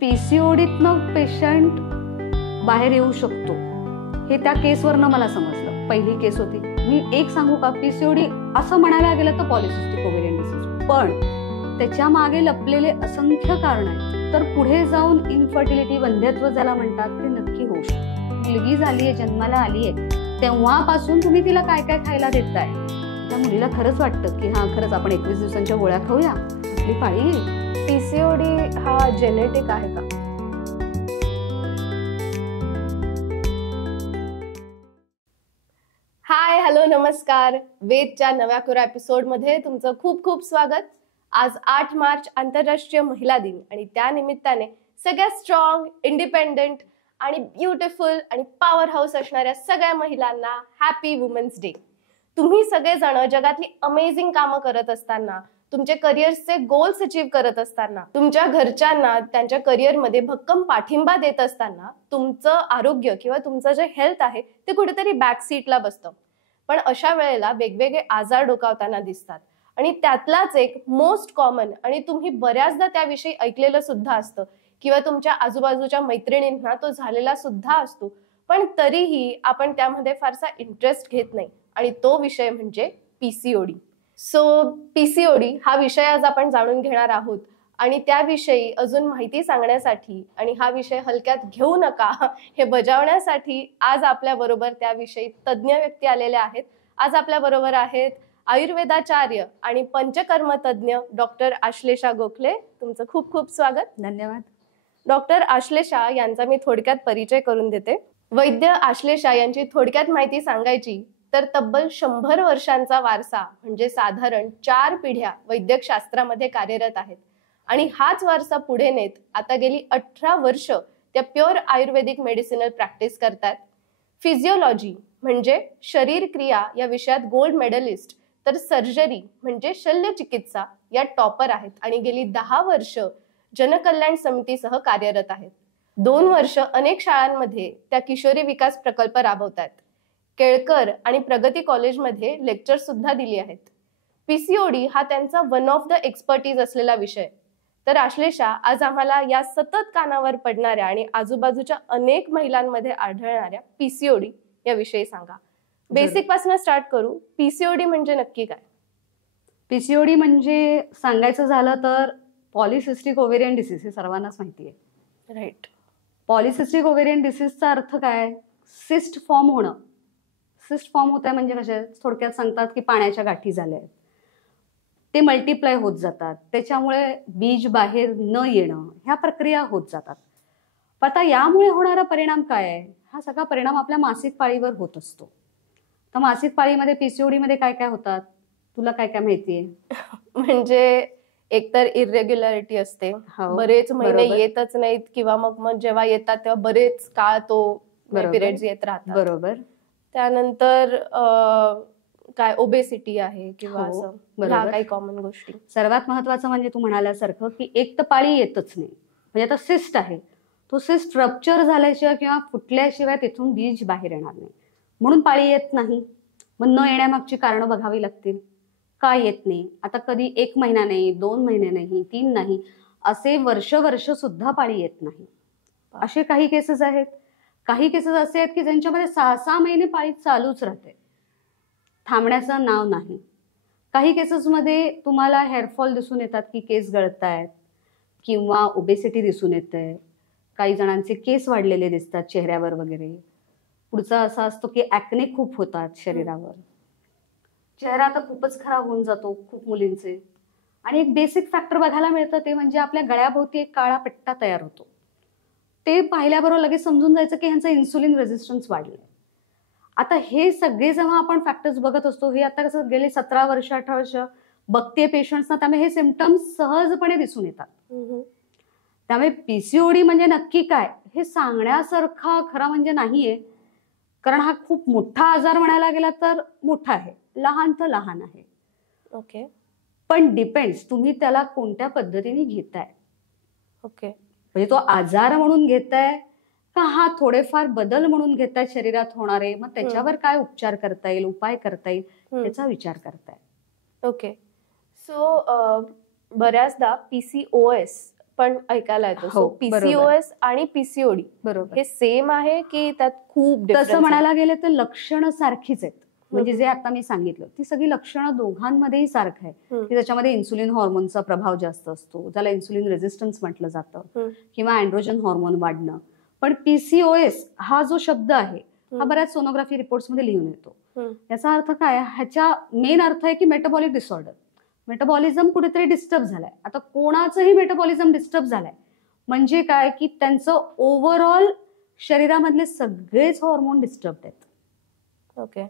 पीसीओडीतनं patient बाहेर येऊ शकतो हे त्या केसवरनं मला समजलं. पहिली केस होती. मी एक सांगू का, पीसीओडी असं म्हणायला गेलं तर पॉलिसिस्टिक ओव्हेरियन डिसीज, पण त्याच्या मागे लपलेले असंख्य कारण आहेत. तर पुढे जाऊन इनफर्टिलिटी, वंध्यत्व ज्याला म्हणतात, ते नक्की होऊ शकतं. मुलगी झालीये, जन्माला आलीये, तेव्हापासून तुम्ही तिला काय काय खायला देताय, त्या मुलीला खरंच वाटतं की हा खरंच आपण 21 दिवसांच्या गोळ्या खाऊया, आपली पाळी येईल. पीसीओडी हा जेनेटिक आहे का? हाय, हॅलो, नमस्कार. वेदच्या नव्या कोरा एपिसोड मध्ये तुमचं खूप खूप स्वागत. आज 8 मार्च आंतरराष्ट्रीय महिला दिन आणि त्या निमित्ताने सगळ्या स्ट्रॉंग, इंडिपेंडेंट आणि ब्युटिफुल आणि पॉवर हाऊस असणाऱ्या सगळ्या महिलांना हॅपी वुमेन्स डे. तुम्ही सगळेजण जगातली अमेझिंग कामं करत असताना, तुमचे करिअर्सचे गोल्स अचीव्ह करत असताना, तुमच्या घरच्यांना त्यांच्या करिअरमध्ये भक्कम पाठिंबा देत असताना, तुमचं आरोग्य किंवा तुमचं जे हेल्थ आहे ते कुठेतरी बॅक सीटला बसतं. पण अशा वेळेला वेगवेगळे आजार डोकावताना दिसतात आणि त्यातलाच एक मोस्ट कॉमन, आणि तुम्ही बऱ्याचदा त्याविषयी ऐकलेलं सुद्धा असतं किंवा तुमच्या आजूबाजूच्या मैत्रिणींना तो झालेला सुद्धा असतो, पण तरीही आपण त्यामध्ये फारसा इंटरेस्ट घेत नाही, आणि तो विषय म्हणजे पीसीओडी. सो पीसीओडी हा विषय आज आपण जाणून घेणार आहोत, आणि त्याविषयी अजून माहिती सांगण्यासाठी आणि हा विषय हलक्यात घेऊ नका हे बजावण्यासाठी आज आपल्या बरोबर त्याविषयी तज्ज्ञ व्यक्ती आलेल्या आहेत. आज आपल्या बरोबर आहेत आयुर्वेदाचार्य आणि पंचकर्म तज्ज्ञ डॉक्टर आश्लेषा गोखले. तुमचं खूप खूप स्वागत. धन्यवाद. डॉक्टर आश्लेषा यांचा मी थोडक्यात परिचय करून देते. वैद्य आश्लेषा यांची थोडक्यात माहिती सांगायची तर तब्बल 100 वर्षांचा वारसा, म्हणजे साधारण 4 पिढ्या वैद्यक शास्त्रामध्ये कार्यरत आहेत, आणि हाच वारसा पुढे नेत आता गेली 18 वर्ष त्या प्युअर आयुर्वेदिक मेडिसिनल प्रॅक्टिस करतात. फिजिओलॉजी म्हणजे शरीर क्रिया या विषयात गोल्ड मेडलिस्ट, तर सर्जरी म्हणजे शल्यचिकित्सा या टॉपर आहेत, आणि गेली 10 वर्ष जनकल्याण समितीसह कार्यरत आहेत. 2 वर्ष अनेक शाळांमध्ये त्या किशोरी विकास प्रकल्प राबवतात. केळकर आणि प्रगती कॉलेजमध्ये लेक्चर सुद्धा दिली आहेत. पीसीओडी हा त्यांचा वन ऑफ द एक्सपर्टीज असलेला विषय. तर आश्लेषा, आज आम्हाला या सतत कानावर पडणाऱ्या आणि आजूबाजूच्या अनेक महिलांमध्ये आढळणाऱ्या पीसीओडी या विषयी सांगा. बेसिक पासून स्टार्ट करू. पीसीओडी म्हणजे नक्की काय? पीसीओडी म्हणजे सांगायचं झालं तर पॉलिसिस्टिक ओव्हेरियन डिसीज, हे सर्वांनाच माहिती आहे. राईट. पॉलिसिस्टिक ओव्हेरियन डिसीजचा अर्थ काय? सिस्ट फॉर्म होणं. सिस्ट फॉर्म होत आहे म्हणजे कसे, थोडक्यात सांगतात की पाण्याच्या गाठी झाल्या आहेत, ते मल्टिप्लाय होत जातात, त्याच्यामुळे बीज बाहेर न येणं ह्या प्रक्रिया होत जातात. पण आता यामुळे होणारा परिणाम काय आहे? हा सगळा परिणाम आपल्या मासिक पाळीवर होत असतो. तर मासिक पाळीमध्ये पीसीओडी मध्ये काय काय होतात, तुला काय काय माहितीये? म्हणजे एकतर इरेग्युलरिटी असते, बरेच महिने येतच नाहीत, किंवा मग जेव्हा येतात तेव्हा बरेच काळ तो पिरियड्स येत राहतात. बरोबर. त्यानंतर काय ओबेसिटी आहे किंवा असं काही कॉमन गोष्टी. सर्वात महत्वाचं म्हणजे तू म्हणाल्यासारखं की एक तर पाळी येतच नाही, म्हणजे आता सिस्ट आहे, तो सिस्ट रप्चर झाल्याशिवाय किंवा फुटल्याशिवाय तिथून बीज बाहेर येणार नाही, म्हणून पाळी येत नाही. मग न येण्यामागची कारणं बघावी लागतील. का येत नाही? आता कधी 1 महिना नाही, 2 महिने नाही, 3 नाही, असे वर्ष सुद्धा पाळी येत नाही. असे काही केसेस आहेत. काही केसेस असे आहेत की ज्यांच्यामध्ये 6-6 महिने पाळी चालूच राहते, थांबण्याचं नाव नाही. काही केसेसमध्ये तुम्हाला हेअरफॉल दिसून येतात की केस गळतायत, किंवा ओबेसिटी दिसून येते. काही जणांचे केस वाढलेले दिसतात चेहऱ्यावर वगैरे. पुढचा असा असतो की ॲक्ने खूप होतात शरीरावर. चेहरा आता खूपच खराब होऊन जातो खूप मुलींचे. आणि एक बेसिक फॅक्टर बघायला मिळतं, ते म्हणजे आपल्या गळ्याभोवती एक काळा पट्टा तयार होतो. ते पाहिल्याबरोबर लगेच समजून जायचं की ह्यांचं इन्सुलिन रेझिस्टन्स वाढलंय. आता हे सगळे जेव्हा आपण फॅक्टर्स बघत असतो, हे आता कसं गेले 17 वर्ष 18 वर्ष बघते पेशंट्सना, त्यामुळे हे सिम्पटम्स सहजपणे दिसून येतात. त्यामुळे पीसीओडी म्हणजे नक्की काय हे सांगण्यासारखा खरा म्हणजे नाहीये, कारण हा खूप मोठा आजार म्हणायला गेला तर मोठा आहे, लहान तर लहान आहे. ओके. पण डिपेंड्स तुम्ही त्याला कोणत्या पद्धतीने घेताय. ओके. म्हणजे तो आजार म्हणून घेताय का हा थोडेफार बदल म्हणून घेताय शरीरात होणारे, मग त्याच्यावर काय उपचार करता येईल, उपाय करता येईल याचा विचार करताय. ओके. सो बऱ्याचदा पीसीओएस पण ऐकायला येतो. हो, सो बरोबर. पीसीओएस आणि पीसीओडी बरोबर. हे सेम आहे की त्यात खूप तसं difference आहे? म्हणायला गेलं तर लक्षणं सारखीच आहेत. म्हणजे हम्म. जे आता मी सांगितलं ती सगळी लक्षणं दोघांमध्येही सारखं आहे हम्म. की त्याच्यामध्ये इन्सुलिन हॉर्मोनचा प्रभाव जास्त असतो, ज्याला इन्सुलिन रेझिस्टन्स म्हटलं जातं, किंवा अँड्रोजन हॉर्मोन वाढणं. पण पीसीओएस हा जो शब्द आहे हा बऱ्याच सोनोग्राफी रिपोर्ट्समध्ये लिहून येतो. याचा अर्थ काय? ह्याच्या मेन अर्थ आहे की मेटाबॉलिक डिसऑर्डर, मेटाबॉलिझम कुठेतरी डिस्टर्ब झालाय. आता कोणाचंही मेटाबॉलिझम डिस्टर्ब झालाय म्हणजे काय की त्यांचं ओव्हरऑल शरीरामधले सगळेच हॉर्मोन डिस्टर्ब आहेत. ओके.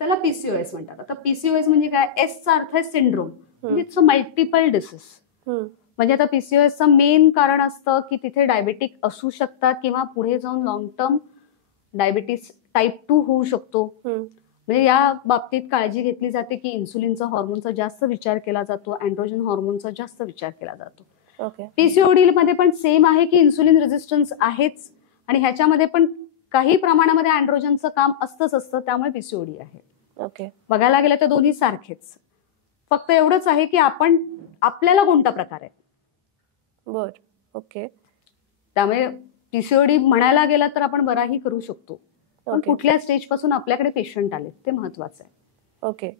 त्याला पीसीओएस म्हणतात. आता पीसीओएस म्हणजे काय? एसचा अर्थ आहे सिंड्रोम, म्हणजे इट्स अ मल्टिपल डिसीज. म्हणजे आता पीसीओएसचं मेन कारण असतं की तिथे डायबेटिक असू शकतात किंवा पुढे जाऊन लॉंग टर्म डायबिटीस टाईप 2 होऊ शकतो. म्हणजे या बाबतीत काळजी घेतली जाते की इन्सुलिनचा हॉर्मोनचा जास्त विचार केला जातो, अँड्रोजन हॉर्मोनचा जास्त विचार केला जातो. ओके. पीसीओडी मध्ये पण सेम आहे की इन्सुलिन रेझिस्टन्स आहेच आणि ह्याच्यामध्ये पण काही प्रमाणामध्ये अँड्रोजनचं काम असतं, त्यामुळे पीसीओडी आहे. ओके. बघायला गेलं तर दोन्ही सारखेच, फक्त एवढंच आहे की आपल्याला कोणता प्रकार आहे. बर. ओके. त्यामुळे पीसीओडी म्हणायला गेला तर आपण बराही करू शकतो, पण ओके. कुठल्या स्टेज पासून आपल्याकडे पेशंट आले ते महत्वाचं आहे. ओके.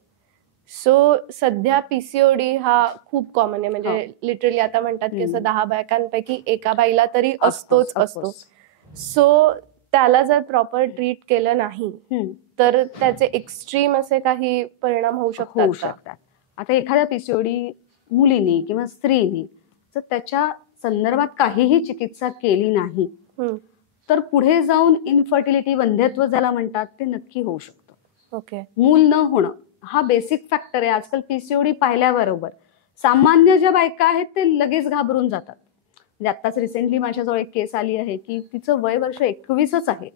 सो सध्या पीसीओडी हा खूप कॉमन आहे. म्हणजे लिटरली आता म्हणतात की असं 10 बायकांपैकी एका बाईला तरी असतोच असतो. सो त्याला जर प्रॉपर ट्रीट केलं नाही तर त्याचे एक्स्ट्रीम असे काही परिणाम होऊ शकतात. आता एखाद्या पीसीओडी मुलीने किंवा स्त्रीने जर त्याच्या संदर्भात काहीही चिकित्सा केली नाही तर पुढे जाऊन इनफर्टिलिटी, वंध्यत्व ज्याला म्हणतात, ते नक्की होऊ शकतं. ओके. मूल न होणं हा बेसिक फॅक्टर आहे. आजकाल पीसीओडी पाहिल्याबरोबर सामान्य ज्या बायका आहेत ते लगेच घाबरून जातात. म्हणजे आत्ताच रिसेंटली माझ्याजवळ एक केस आली आहे की तिचं वय वर्ष 21च आहे,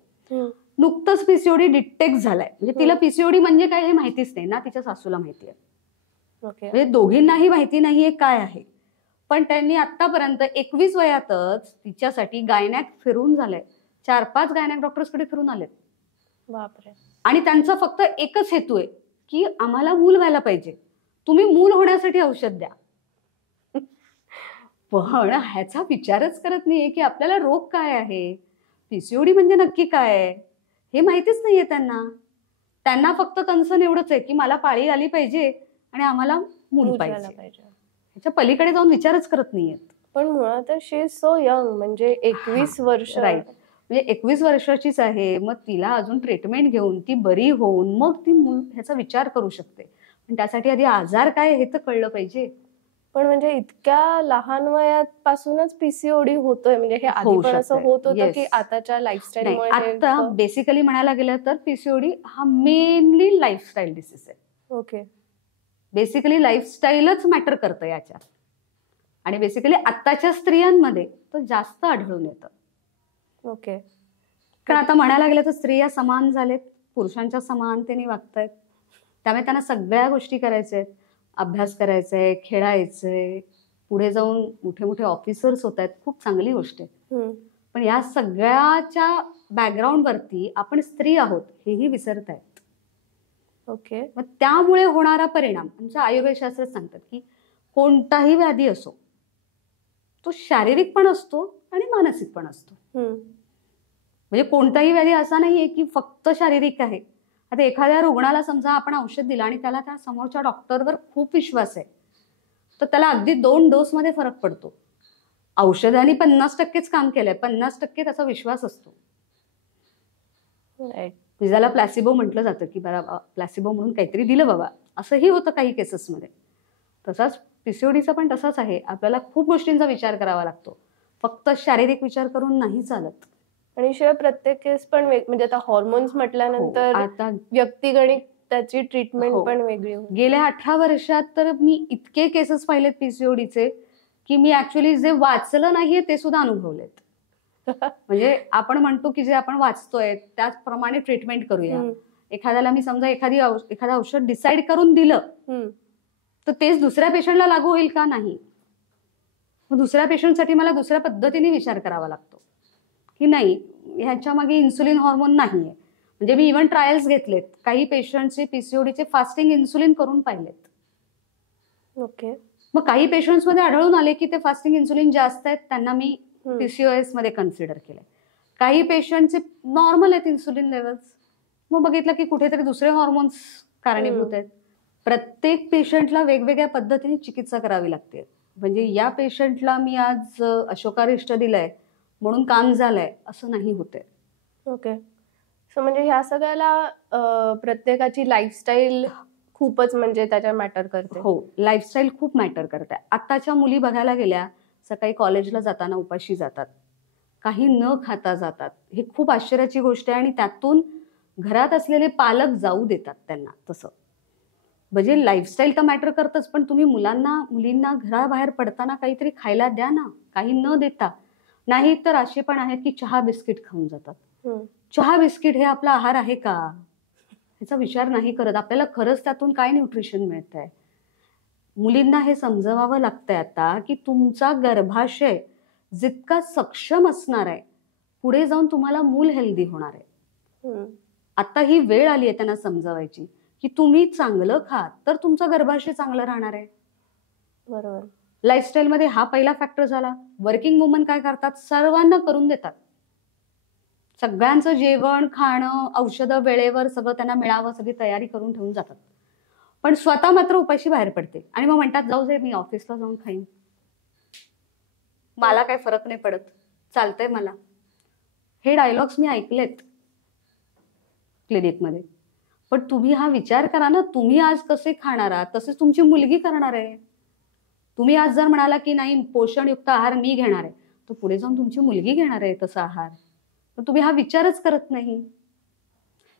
नुकतंच पीसीओडी डिटेक्ट झालाय. म्हणजे तिला पीसीओडी म्हणजे काय हे माहितीच नाही ना, तिच्या सासूला माहिती आहे. ओके. म्हणजे दोघींनाही माहिती नाहीये काय आहे. पण त्यांनी आतापर्यंत 21 वयातच तिच्यासाठी गायनॅक फिरून झालंय. 4-5 गायनॅक डॉक्टर्सकडे फिरून आलेत. बापरे. आणि त्यांचा फक्त एकच हेतू आहे की आम्हाला मूल व्हायला पाहिजे, तुम्ही मूल होण्यासाठी औषध द्या. पण ह्याचा विचारच करत नाहीये की आपल्याला रोग काय आहे, पीसीओडी म्हणजे नक्की काय आहे हे माहितीच नाहीये त्यांना. त्यांना फक्त कन्सर्न एवढंच आहे की मला पाळी आली पाहिजे आणि आम्हाला मूल पाहिजे. ह्याच्या पलीकडे जाऊन विचारच करत नाहीयेत. पण मुळात शी इज सो यंग, म्हणजे 21 वर्ष. राईट. म्हणजे 21 वर्षाचीच आहे, मग तिला अजून ट्रीटमेंट घेऊन ती बरी होऊन मग ती मूल ह्याचा विचार करू शकते. पण त्यासाठी आधी आजार काय हे तर कळलं पाहिजे. पण म्हणजे इतक्या लहान वयापासूनच पीसीओडी होतोय, म्हणजे हे आधी पण असं होत होतं की आताच्या लाईफस्टाईलमुळे? आता बेसिकली म्हणायला गेलं तर पीसीओडी हा मेनली लाईफस्टाईल डिसीज आहे. ओके. बेसिकली लाईफस्टाईलच मॅटर करतं याच्यात, आणि बेसिकली आत्ताच्या स्त्रियांमध्ये तो जास्त आढळून येतं. ओके. कारण आता म्हणायला गेलं तर स्त्रिया समान झालेत, पुरुषांच्या समानतेने वागतायत. त्यामुळे त्यांना सगळ्या गोष्टी करायच्या आहेत, अभ्यास करायचा आहे, खेळायचंय, पुढे जाऊन मोठे मोठे ऑफिसर्स होत आहेत, खूप चांगली गोष्ट आहे. पण या सगळ्याच्या बॅकग्राऊंड वरती आपण स्त्री आहोत हेही विसरतायत. ओके. मग त्यामुळे होणारा परिणाम आमच्या आयुर्वेदशास्त्रात सांगतात की कोणताही व्याधी असो तो शारीरिक पण असतो आणि मानसिक पण असतो. म्हणजे कोणताही व्याधी असा नाहीये की फक्त शारीरिक आहे. आता एखाद्या रुग्णाला समजा आपण औषध दिलं आणि त्याला त्या समोरच्या डॉक्टरवर खूप विश्वास आहे, तर त्याला अगदी 2 डोसमध्ये फरक पडतो. औषधाने 50%च काम केलंय, 50% त्याचा विश्वास असतो. ज्याला प्लॅसिबो म्हटलं जातं की बरं प्लॅसिबो म्हणून काहीतरी दिलं बाबा, असंही होतं काही केसेसमध्ये. तसाच पीसीओडीचा पण तसाच आहे. आपल्याला खूप गोष्टींचा विचार करावा लागतो, फक्त शारीरिक विचार करून नाही चालत. आणि शिवाय प्रत्येक केस पण म्हणजे आता हॉर्मोन्स म्हटल्यानंतर आता व्यक्तिगणिक त्याची ट्रीटमेंट पण वेगळी. गेल्या 18 वर्षात तर मी इतके केसेस पाहिलेत पीसीओडीचे की मी ऍक्च्युली जे वाचलं नाहीये ते सुद्धा अनुभवलेत. म्हणजे आपण म्हणतो की जे आपण वाचतोय त्याचप्रमाणे ट्रीटमेंट करूया. एखाद्याला मी समजा एखादं औषध डिसाईड करून दिलं तर तेच दुसऱ्या पेशंटला लागू होईल का? नाही. मग दुसऱ्या पेशंटसाठी मला दुसऱ्या पद्धतीने विचार करावा लागतो की नाही ह्याच्या मागे इन्सुलिन हॉर्मोन नाहीये. म्हणजे मी इव्हन ट्रायल्स घेतलेत, काही पेशंटचे पीसीओडीचे फास्टिंग इन्सुलिन करून पाहिलेत. ओके. मग काही पेशंट्स मध्ये आढळून आले की ते फास्टिंग इन्सुलिन जास्त आहेत, त्यांना मी पीसीओएस मध्ये कन्सिडर केलंय. काही पेशंटचे नॉर्मल आहेत इन्सुलिन लेवल्स, मग बघितलं की कुठेतरी दुसरे हॉर्मोन्स कारणीभूत आहेत. प्रत्येक पेशंटला वेगवेगळ्या पद्धतीने चिकित्सा करावी लागते. म्हणजे या पेशंटला मी आज अशोकारिष्ट दिलंय म्हणून काम झालंय असं नाही होते. ओके. सो म्हणजे ह्या सगळ्याला प्रत्येकाची लाईफस्टाईल खूपच म्हणजे त्याच्या मॅटर करते. हो, लाईफस्टाईल खूप मॅटर करते. आताच्या मुली बघायला गेल्या, सकाळी कॉलेजला जाताना उपाशी जातात, काही न खाता जातात. हे खूप आश्चर्याची गोष्ट आहे आणि त्यातून घरात असलेले पालक जाऊ देतात त्यांना. तसं म्हणजे लाईफस्टाईल तर मॅटर करतच, पण तुम्ही मुलींना घराबाहेर पडताना काहीतरी खायला द्या ना, काही न देता. नाही तर असे पण आहेत की चहा बिस्किट खाऊन जातात. चहा बिस्किट हे आपला आहार आहे का, ह्याचा विचार नाही करत. आपल्याला खरंच त्यातून काय न्यूट्रिशन मिळत आहे. मुलींना हे समजवावं लागतंय आता की तुमचा गर्भाशय जितका सक्षम असणार आहे, पुढे जाऊन तुम्हाला मूल हेल्दी होणार आहे. आता ही वेळ आली आहे त्यांना समजवायची की तुम्ही चांगलं खा तर तुमचं गर्भाशय चांगलं राहणार आहे. बरोबर. लाईफस्टाईल मध्ये हा पहिला फॅक्टर झाला. वर्किंग वुमन काय करतात, सर्वांना करून देतात. सगळ्यांचं जेवण खाणं औषधं वेळेवर सगळं त्यांना मिळावं, सगळी तयारी करून ठेवून जातात. पण स्वतः मात्र उपाशी बाहेर पडते आणि मग म्हणतात जाऊ दे, मी ऑफिसला जाऊन खाईन, मला काही फरक नाही पडत, चालतंय मला. हे डायलॉग्स मी ऐकलेत क्लिनिकमध्ये. पण तुम्ही हा विचार करा ना, तुम्ही आज कसे खाणार आहात तसेच तुमची मुलगी करणार आहे. तुम्ही आज जर म्हणाला की नाही पोषणयुक्त आहार मी घेणार आहे, तर पुढे जाऊन तुमची मुलगी घेणार आहे तसा आहार. पण तुम्ही हा विचारच करत नाही.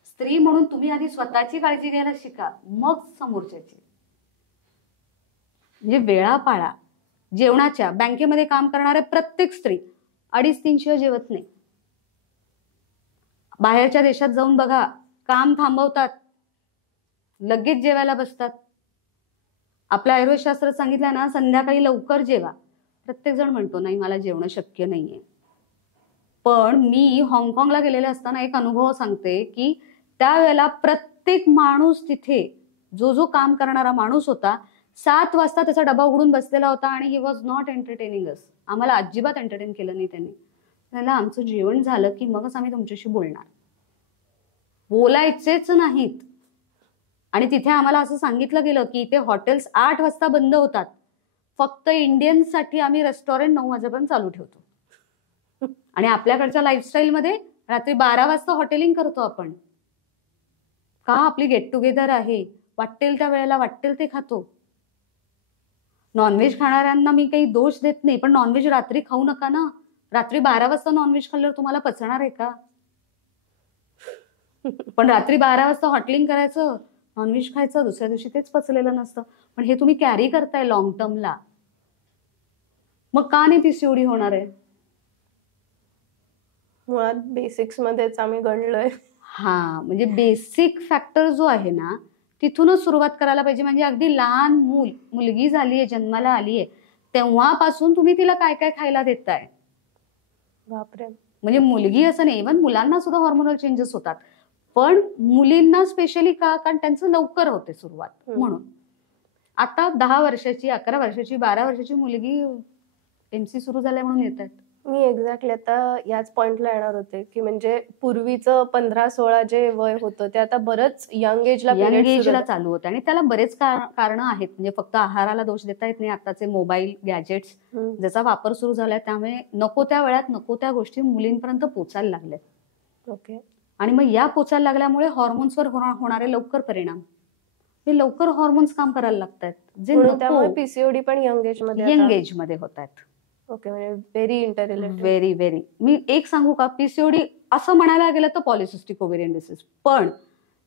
स्त्री म्हणून तुम्ही आधी स्वतःची काळजी घ्यायला शिका, मग समोरच्याची. म्हणजे वेळा पाळा जेवणाच्या. बँकेमध्ये काम करणारे प्रत्येक स्त्री 2:30-3 शिवाय जेवत नाही. बाहेरच्या देशात जाऊन बघा, काम थांबवतात, लगेच जेवायला बसतात. आपलं आयुर्वेदशास्त्र सांगितलं ना, संध्याकाळी लवकर जेवा. प्रत्येक जण म्हणतो नाही मला जेवणं शक्य नाहीये. पण मी हाँगकाँगला गेलेले असताना एक अनुभव सांगते की त्यावेळेला प्रत्येक माणूस तिथे जो काम करणारा माणूस होता 7 वाजता त्याचा डबा उघडून बसलेला होता आणि he was not entertaining us. आम्हाला अजिबात एंटरटेन केलं नाही त्यांनी. त्याला आमचं जेवण झालं की मगच आम्ही तुमच्याशी बोलणार, बोलायचेच नाहीत. आणि तिथे आम्हाला असं सांगितलं गेलं की इथे हॉटेल्स 8 वाजता बंद होतात, फक्त इंडियन्ससाठी आम्ही रेस्टॉरंट 9 वाजेपर्यंत चालू ठेवतो. आणि आपल्याकडच्या लाईफस्टाईल मध्ये रात्री 12 वाजता हॉटेलिंग करतो आपण. का, आपली गेट टुगेदर आहे, वाटेल त्या वेळेला वाटेल ते खातो. नॉनव्हेज खाणाऱ्यांना मी काही दोष देत नाही, पण नॉनव्हेज रात्री खाऊ नका ना. रात्री 12 वाजता नॉनव्हेज खाल्ल्यावर तुम्हाला पचणार आहे का? पण रात्री 12 वाजता हॉटेलिंग करायचं, नॉनव्हेज खायचं, दुसऱ्या दिवशी तेच पचलेलं नसतं. पण हे तुम्ही कॅरी करताय लॉंग टर्मला, मग का नाही पीसीओडी होणार आहे? मुळात बेसिक्स मध्येच आम्ही गणलोय. हा, म्हणजे बेसिक फॅक्टर जो आहे ना, तिथूनच सुरुवात करायला पाहिजे. म्हणजे अगदी लहान मुलगी झालीये, जन्माला आलीये, तेव्हापासून तुम्ही तिला काय काय खायला देताय. बापरे. म्हणजे मुलगी असं नाही, इव्हन मुलांना सुद्धा हॉर्मोनल चेंजेस होतात, पण मुलींना स्पेशली का, कारण त्यांचं लवकर होते सुरुवात. म्हणून आता 10 वर्षाची 11 वर्षाची 12 वर्षाची मुलगी एमसी सुरू झालंय म्हणून येत आहेत. मी एक्झॅक्टली आता याच पॉइंटला येणार होते की म्हणजे पूर्वीचं 15-16 जे वय होतं ते आता बरंच यंग एजला चालू होतं. आणि त्याला बरेच कारण आहेत. म्हणजे फक्त आहाराला दोष देता येत नाही. आताचे मोबाईल गॅजेट्स ज्याचा वापर सुरू झालाय त्यामुळे नको त्या वेळात नको त्या गोष्टी मुलींपर्यंत पोचायला लागल्यात. ओके. आणि मग या पोचायला लागल्यामुळे हॉर्मोन्सवर होणारे लवकर परिणाम, हे लवकर हॉर्मोन्स काम करायला लागतात, जे त्यामुळे पीसीओडी पण यंग एज मध्ये होत आहेत. ओके. म्हणजे व्हेरी इंटररिलेटेड. व्हेरी. मी एक सांगू का, पीसीओडी असं म्हणायला गेलं तर पॉलिसिस्टिक ओव्हेरियन डिसीज, पण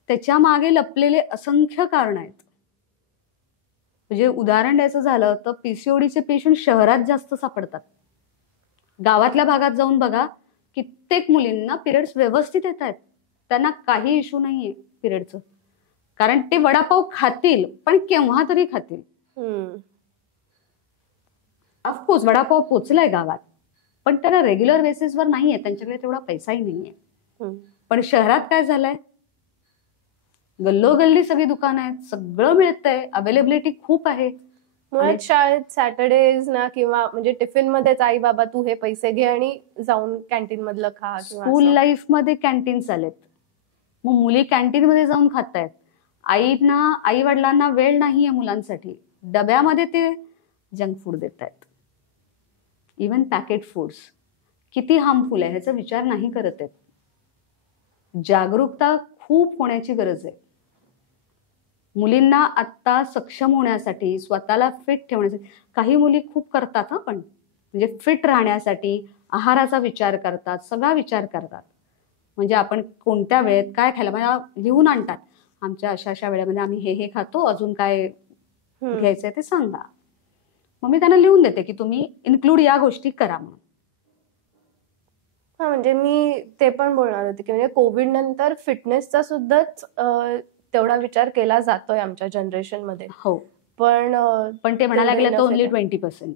त्याच्या मागे लपलेले असंख्य कारण आहेत. म्हणजे उदाहरण द्यायचं झालं तर पीसीओडीचे पेशंट शहरात जास्त सापडतात. गावातल्या भागात जाऊन बघा, कित्येक मुलींना पिरियड्स व्यवस्थित येत आहेत, त्यांना काही इश्यू नाहीये पिरियडचं. कारण ते वडापाव खातील, पण केव्हा तरी खातील. ऑफकोर्स वडापाव पोचलाय गावात, पण त्याला रेग्युलर बेसिसवर नाहीये, त्यांच्याकडे तेवढा पैसाही नाहीये. पण शहरात काय झालंय, गल्लोगल्ली सगळी दुकानं आहेत, सगळं मिळतंय, अवेलेबिलिटी खूप आहे, मुळात शाळेत सॅटर्डेज ना किंवा म्हणजे टिफिन मध्येच आई बाबा तू हे पैसे घे आणि जाऊन कॅन्टीन मधलं खा किंवा स्कूल असं. लाईफ मध्ये कॅन्टीन चालेत, मग मुली कॅन्टीन मध्ये जाऊन खातायत. आई वडिलांना वेळ नाहीये मुलांसाठी, डब्यामध्ये ते जंक फूड देत आहेत. इवन पॅकेट फूड्स किती हार्मफुल आहे ह्याचा विचार नाही करत आहेत. जागरूकता खूप होण्याची गरज आहे. मुलींना आत्ता सक्षम होण्यासाठी, स्वतःला फिट ठेवण्यासाठी, काही मुली खूप करतात हा, पण म्हणजे फिट राहण्यासाठी आहाराचा विचार करतात, सगळा विचार करतात. म्हणजे आपण कोणत्या वेळेत काय खायला, म्हणजे लिहून आणतात आमच्या अशा अशा वेळेमध्ये आम्ही हे खातो, अजून काय घ्यायचंय ते सांगा. मग मी त्यांना लिहून देते की तुम्ही इन्क्लूड या गोष्टी करा म्हणून. हा, म्हणजे मी ते पण बोलणार होते की म्हणजे कोविड नंतर फिटनेसचा सुद्धाच तेवढा विचार केला जातोय आमच्या जनरेशन मध्ये. हो, पण ते म्हणायला गेलं तर ओनली 20%.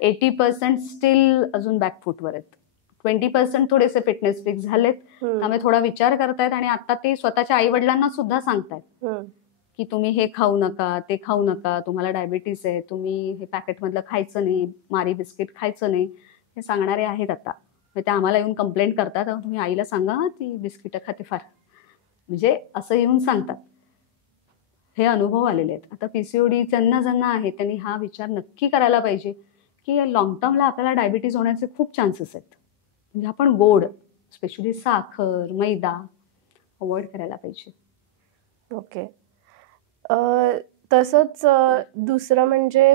80% स्टील अजून बॅकफूटवर आहेत. 20% थोडेसे फिटनेस फ्रिक झालेत, त्यामुळे थोडा विचार करतायत आणि आता ते स्वतःच्या आई वडिलांना सुद्धा सांगतायत की तुम्ही हे खाऊ नका, ते खाऊ नका, तुम्हाला डायबिटीस आहे, तुम्ही हे पॅकेट मधलं खायचं नाही, मारी बिस्किट खायचं नाही, हे सांगणारे आहेत आता. ते आम्हाला येऊन कंप्लेंट करतात, तुम्ही आईला सांगा ती बिस्किटं खाते फार, म्हणजे असं येऊन सांगतात. हे अनुभव आलेले आहेत. आता पीसीओडी ज्यांना ज्यांना आहे त्यांनी हा विचार नक्की करायला पाहिजे की लॉंग टर्मला आपल्याला डायबिटीज होण्याचे खूप चान्सेस आहेत. म्हणजे आपण गोड, स्पेशली साखर, मैदा अवॉइड करायला पाहिजे. ओके. तसंच दुसरं म्हणजे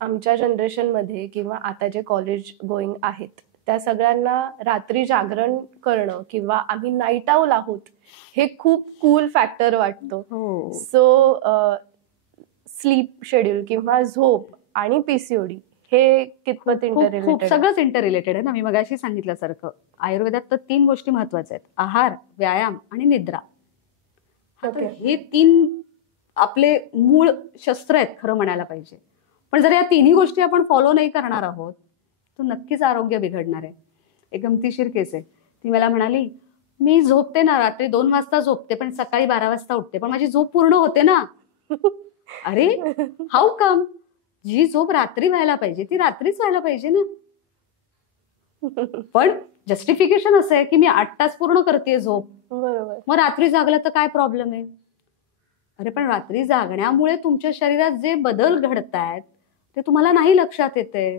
आमच्या जनरेशनमध्ये किंवा आता जे कॉलेज गोईंग आहेत त्या सगळ्यांना रात्री जागरण करणं किंवा आम्ही नाईट आऊल आहोत हे खूप कूल फॅक्टर वाटतो. सो स्लीप शेड्यूल किंवा झोप आणि पीसीओडी हे कितपत इंटररिलेटेड? सगळंच इंटररिलेटेड आहे ना. मी मगाशी सांगितल्यासारखं आयुर्वेदात तर 3 गोष्टी महत्वाच्या आहेत: आहार, व्यायाम आणि निद्रा. हे 3 आपले मूळ शस्त्र आहेत खरं म्हणायला पाहिजे. पण जर या 3ही गोष्टी आपण फॉलो नाही करणार आहोत तर नक्कीच आरोग्य बिघडणार आहे. एक गमतीशीर केस आहे. ती मला म्हणाली, मी झोपते ना, रात्री 2 वाजता झोपते पण सकाळी 12 वाजता उठते, पण माझी झोप पूर्ण होते ना. अरे हाऊ कम? जी झोप रात्री व्हायला पाहिजे ती रात्रीच व्हायला पाहिजे ना. पण जस्टिफिकेशन असं आहे की मी 8 तास पूर्ण करते झोप, बरोबर, मग रात्री जागलं तर काय प्रॉब्लेम आहे? अरे पण रात्री जागण्यामुळे तुमच्या शरीरात जे बदल घडतायत ते तुम्हाला नाही लक्षात येते.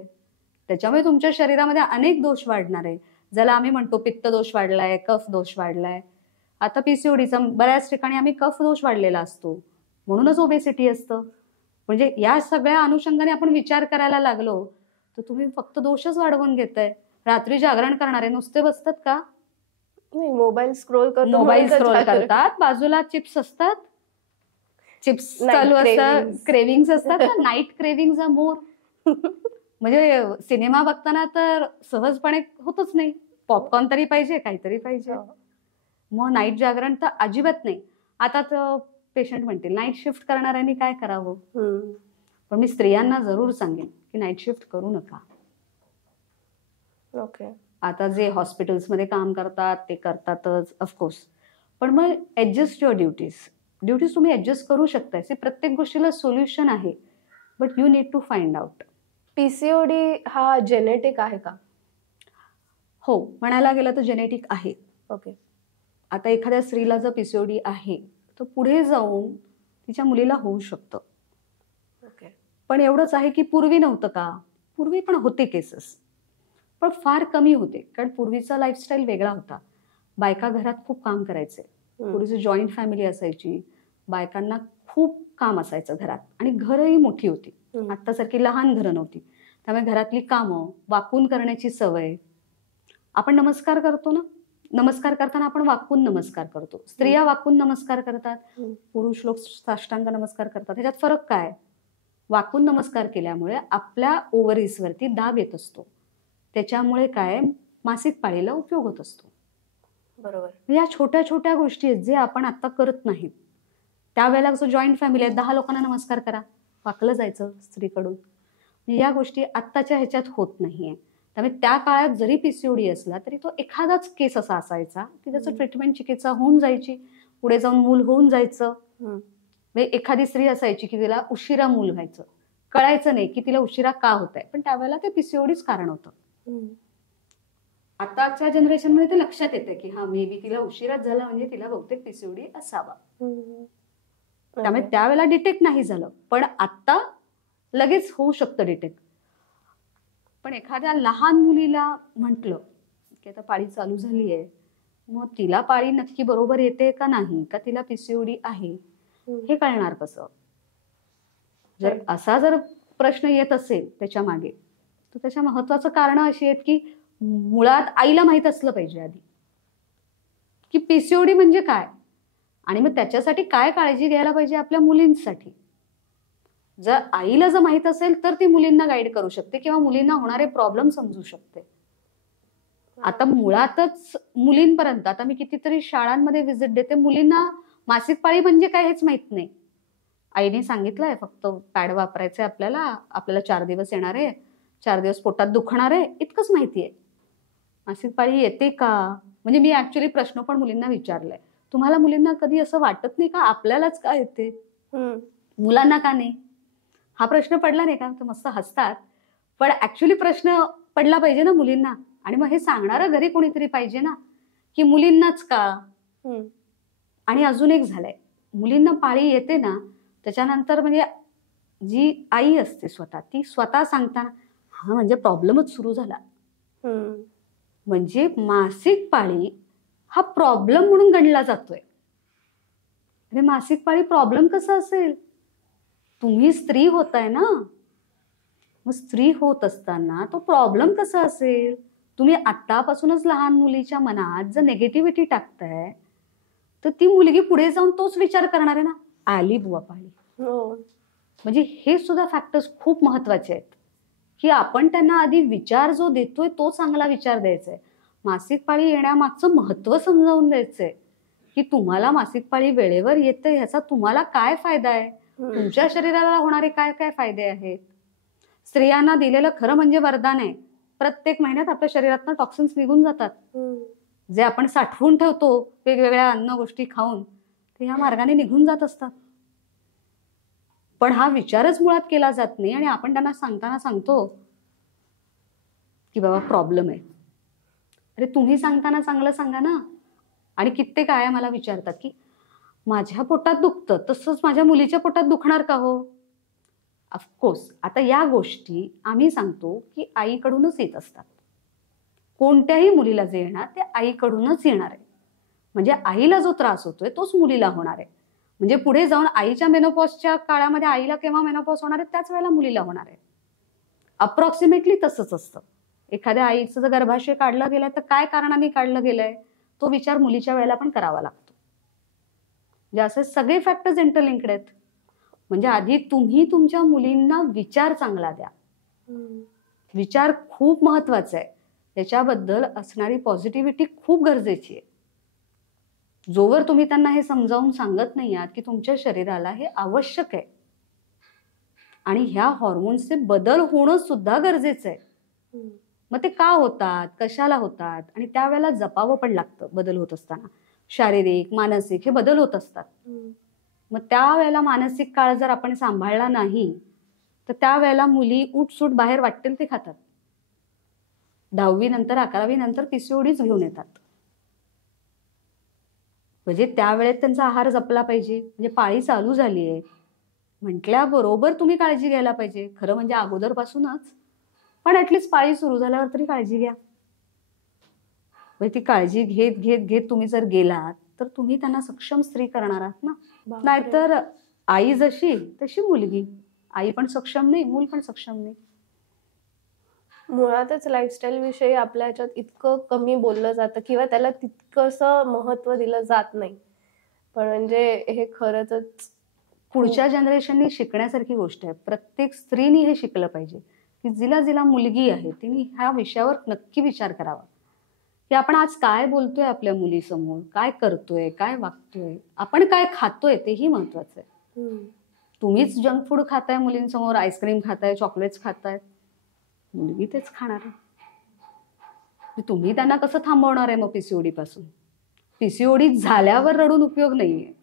त्याच्यामुळे तुमच्या शरीरामध्ये अनेक दोष वाढणार आहे, ज्याला आम्ही म्हणतो पित्त दोष वाढलाय, कफ दोष वाढलाय. आता पीसीओडीचा बऱ्याच ठिकाणी आम्ही कफ दोष वाढलेला असतो, म्हणूनच ओबेसिटी असतं. म्हणजे या सगळ्या अनुषंगाने आपण विचार करायला लागलो तर तुम्ही फक्त दोषच वाढवून घेताय. रात्री जागरण करणारे नुसते बसतात का? नाही, मोबाईल स्क्रोल करतात, बाजूला चिप्स असतात, चिप्स चालू असतात, क्रेविंग्स असतात. Night cravings are more. म्हणजे सिनेमा बघताना तर सहजपणे होतच नाही, पॉपकॉर्न तरी पाहिजे, काहीतरी पाहिजे. मग नाईट जागरण तर अजिबात नाही. आता तर पेशंट म्हणतील नाईट शिफ्ट करणाऱ्यांनी काय करावं. पण मी स्त्रियांना जरूर सांगेन की नाईट शिफ्ट करू नका. ओके. आता जे हॉस्पिटल्समध्ये काम करतात ते करतातच ऑफकोर्स, पण मग ऍडजस्ट युअर ड्युटीज तुम्ही ऍडजस्ट करू शकताय. प्रत्येक गोष्टीला सोल्युशन आहे, but you need to find out. PCOD हा जेनेटिक आहे का? हो, म्हणायला गेलं तर जेनेटिक आहे. ओके. आता एखाद्या स्त्रीला जर पीसीओडी आहे तर पुढे जाऊन तिच्या मुलीला होऊ शकतं. ओके. पण एवढंच आहे की पूर्वी नव्हतं का? पूर्वी पण होते केसेस, पण फार कमी होते, कारण पूर्वीचा लाईफस्टाईल वेगळा होता. बायका घरात खूप काम करायचे. पूर्वीची जॉईंट फॅमिली असायची, बायकांना खूप काम असायचं घरात आणि घरही मोठी होती. आत्तासारखी लहान घरं नव्हती, त्यामुळे घरातली कामं वाकून करण्याची सवय. आपण नमस्कार करतो ना, नमस्कार करताना आपण वाकून नमस्कार करतो. स्त्रिया वाकून नमस्कार करतात, पुरुष लोक साष्टांग नमस्कार करतात. ह्याच्यात फरक काय? वाकून नमस्कार केल्यामुळे आपल्या ओव्हरीजवरती दाब येत असतो, त्याच्यामुळे काय मासिक पाळीला उपयोग होत असतो. बरोबर. या छोट्या छोट्या गोष्टी आहेत जे आपण आता करत नाहीत. त्यावेळेला कसं जॉईंट फॅमिली आहे, 10 लोकांना नमस्कार करा, वाकलं जायचं स्त्रीकडून. या गोष्टी आत्ताच्या ह्याच्यात होत नाहीये. त्यामुळे त्या काळात जरी पीसीओडी असला तरी तो एखादाच केस असा असायचा की त्याचं ट्रीटमेंट चिकित्सा होऊन जायची, पुढे जाऊन मूल होऊन जायचं. म्हणजे एखादी स्त्री असायची की तिला उशिरा मूल व्हायचं, कळायचं नाही की तिला उशिरा का होत आहे, पण त्यावेळेला ते पीसीओडीच कारण होतं. आताच्या जनरेशन मध्ये ते लक्षात येतं की हा मे बी तिला उशिराच झाला म्हणजे तिला बहुतेक पीसीओडी असावा. त्यामुळे त्यावेळेला डिटेक्ट नाही झालं, पण आता लगेच होऊ शकतं डिटेक्ट. पण एखाद्या लहान मुलीला म्हटलं की आता पाळी चालू झाली आहे, मग तिला पाळी नक्की बरोबर येते का नाही, का तिला पीसीओडी आहे हे कळणार कसं? जर असा जर प्रश्न येत असेल त्याच्या मागे, तर त्याच्या महत्वाचं कारण अशी आहेत की मुळात आईला माहित असलं पाहिजे आधी की पीसीओडी म्हणजे काय, आणि मग त्याच्यासाठी काय काळजी घ्यायला पाहिजे आपल्या मुलींसाठी. जर आईला जर माहित असेल तर ती मुलींना गाईड करू शकते किंवा मुलींना होणारे प्रॉब्लेम समजू शकते. आता मुळातच मुलींपर्यंत, आता मी कितीतरी शाळांमध्ये व्हिजिट देते, मुलींना मासिक पाळी म्हणजे काय हेच माहित नाही. आईने सांगितलंय फक्त पॅड वापरायचे आपल्याला 4 दिवस येणार आहे, 4 दिवस पोटात दुखणार आहे, इतकंच माहितीये. मासिक पाळी येते का, म्हणजे मी ऍक्च्युली प्रश्न पण मुलींना विचारलाय, तुम्हाला मुलींना कधी असं वाटत नाही का आपल्यालाच का येते, मुलांना का नाही? हा प्रश्न पडला नाही का, तर मस्त हसतात. पण ऍक्च्युली प्रश्न पडला पाहिजे ना मुलींना, आणि मग हे सांगणारं घरी कोणीतरी पाहिजे ना की मुलींनाच का. आणि अजून एक झालंय, मुलींना पाळी येते ना त्याच्यानंतर म्हणजे जी आई असते स्वतः, ती स्वतः सांगताना हा म्हणजे प्रॉब्लेमच सुरू झाला. म्हणजे मासिक पाळी हा प्रॉब्लेम म्हणून गणला जातोय. अरे मासिक पाळी प्रॉब्लेम कसा असेल, तुम्ही स्त्री होताय ना, मग स्त्री होत असताना तो प्रॉब्लेम कसा असेल? तुम्ही आतापासूनच लहान मुलीच्या मनात जर नेगेटिव्हिटी टाकताय तर ती मुलगी पुढे जाऊन तोच विचार करणार आहे ना, आली बुवा पाळी. म्हणजे हे सुद्धा फॅक्टर्स खूप महत्वाचे आहेत की आपण त्यांना आधी विचार जो देतोय तो चांगला विचार द्यायचा आहे. मासिक पाळी येण्यामागचं महत्व समजावून द्यायचंय की तुम्हाला मासिक पाळी वेळेवर येते ह्याचा तुम्हाला काय फायदा आहे, तुमच्या शरीराला होणारे काय काय फायदे आहेत. स्त्रियांना दिलेलं खरं म्हणजे वरदान आहे, प्रत्येक महिन्यात आपल्या शरीरातनं टॉक्सिन्स निघून जातात. जे आपण साठवून ठेवतो वेगवेगळ्या अन्न गोष्टी खाऊन, ते ह्या मार्गाने निघून जात असतात. पण हा विचारच मुळात केला जात नाही आणि आपण त्यांना सांगताना सांगतो की बाबा प्रॉब्लेम आहे. अरे तुम्ही सांगताना चांगलं सांगा ना. आणि कित्येक आया मला विचारतात की माझ्या पोटात दुखतं तसंच माझ्या मुलीच्या पोटात दुखणार का हो. ऑफकोर्स आता या गोष्टी आम्ही सांगतो की आईकडूनच येत असतात. कोणत्याही मुलीला जे येणार ते आईकडूनच येणार आहे. म्हणजे आईला जो त्रास होतोय तोच मुलीला होणार आहे. म्हणजे पुढे जाऊन आईच्या मेनोपॉजच्या काळामध्ये आईला केव्हा मेनोपॉज होणार आहे त्याच वेळेला मुलीला होणार आहे. अप्रॉक्सिमेटली तसंच असतं. एखाद्या आईचं जर गर्भाशय काढलं गेलंय तर काय कारणाने काढलं गेलंय तो विचार मुलीच्या वेळेला पण करावा लागतो. म्हणजे असे सगळे फॅक्टर्स इंटरलिंक्ड आहेत. म्हणजे आधी तुम्ही तुमच्या मुलींना विचार चांगला द्या. विचार खूप महत्वाचा आहे. त्याच्याबद्दल असणारी पॉझिटिव्हिटी खूप गरजेची आहे. जोवर तुम्ही त्यांना हे समजावून सांगत नाही आहात की तुमच्या शरीराला हे आवश्यक आहे आणि ह्या हॉर्मोन्सचे बदल होणं सुद्धा गरजेचं आहे. मग ते का होतात, कशाला होतात, आणि त्यावेळेला जपावं पण लागतं. बदल होत असताना शारीरिक मानसिक हे बदल होत असतात. मग त्यावेळेला मानसिक काळ जर आपण सांभाळला नाही तर त्यावेळेला मुली उठसूट बाहेर वाटेल ते खातात. 10वी नंतर 11वी नंतर पीसीओडीच घेऊन येतात. म्हणजे त्यावेळेत त्यांचा आहार जपला पाहिजे. म्हणजे पाळी चालू झाली आहे म्हटल्याबरोबर तुम्ही काळजी घ्यायला पाहिजे. खरं म्हणजे अगोदरपासूनच, पण ऍटलीस्ट पाळी सुरू झाल्यावर तरी काळजी घ्या. म्हणजे ती काळजी घेत घेत घेत तुम्ही जर गेलात तर तुम्ही त्यांना सक्षम स्त्री करणार आहात ना. नाहीतर आई जशी तशी मुलगी, आई पण सक्षम नाही मूल पण सक्षम नाही. मुळातच लाईफस्टाईल विषयी आपल्या ह्याच्यात इतकं कमी बोललं जातं किंवा त्याला तितकंसं महत्व दिलं जात नाही. पण म्हणजे हे खरंच पुढच्या जनरेशननी शिकण्यासारखी गोष्ट आहे. प्रत्येक स्त्रीनी हे शिकलं पाहिजे की जिला जिला मुलगी आहे तिने ह्या विषयावर नक्की विचार करावा की आपण आज काय बोलतोय आपल्या मुलीसमोर, काय करतोय, काय वागतोय, आपण काय खातोय तेही महत्वाचं आहे. तुम्हीच जंक फूड खाताय मुलींसमोर, आईस्क्रीम खाताय, चॉकलेट्स खाताय, मुलगी तेच खाणार आहे. तुम्ही त्यांना कसं थांबवणार आहे मग पीसीओडी पासून? पीसीओडी झाल्यावर रडून उपयोग नाहीये.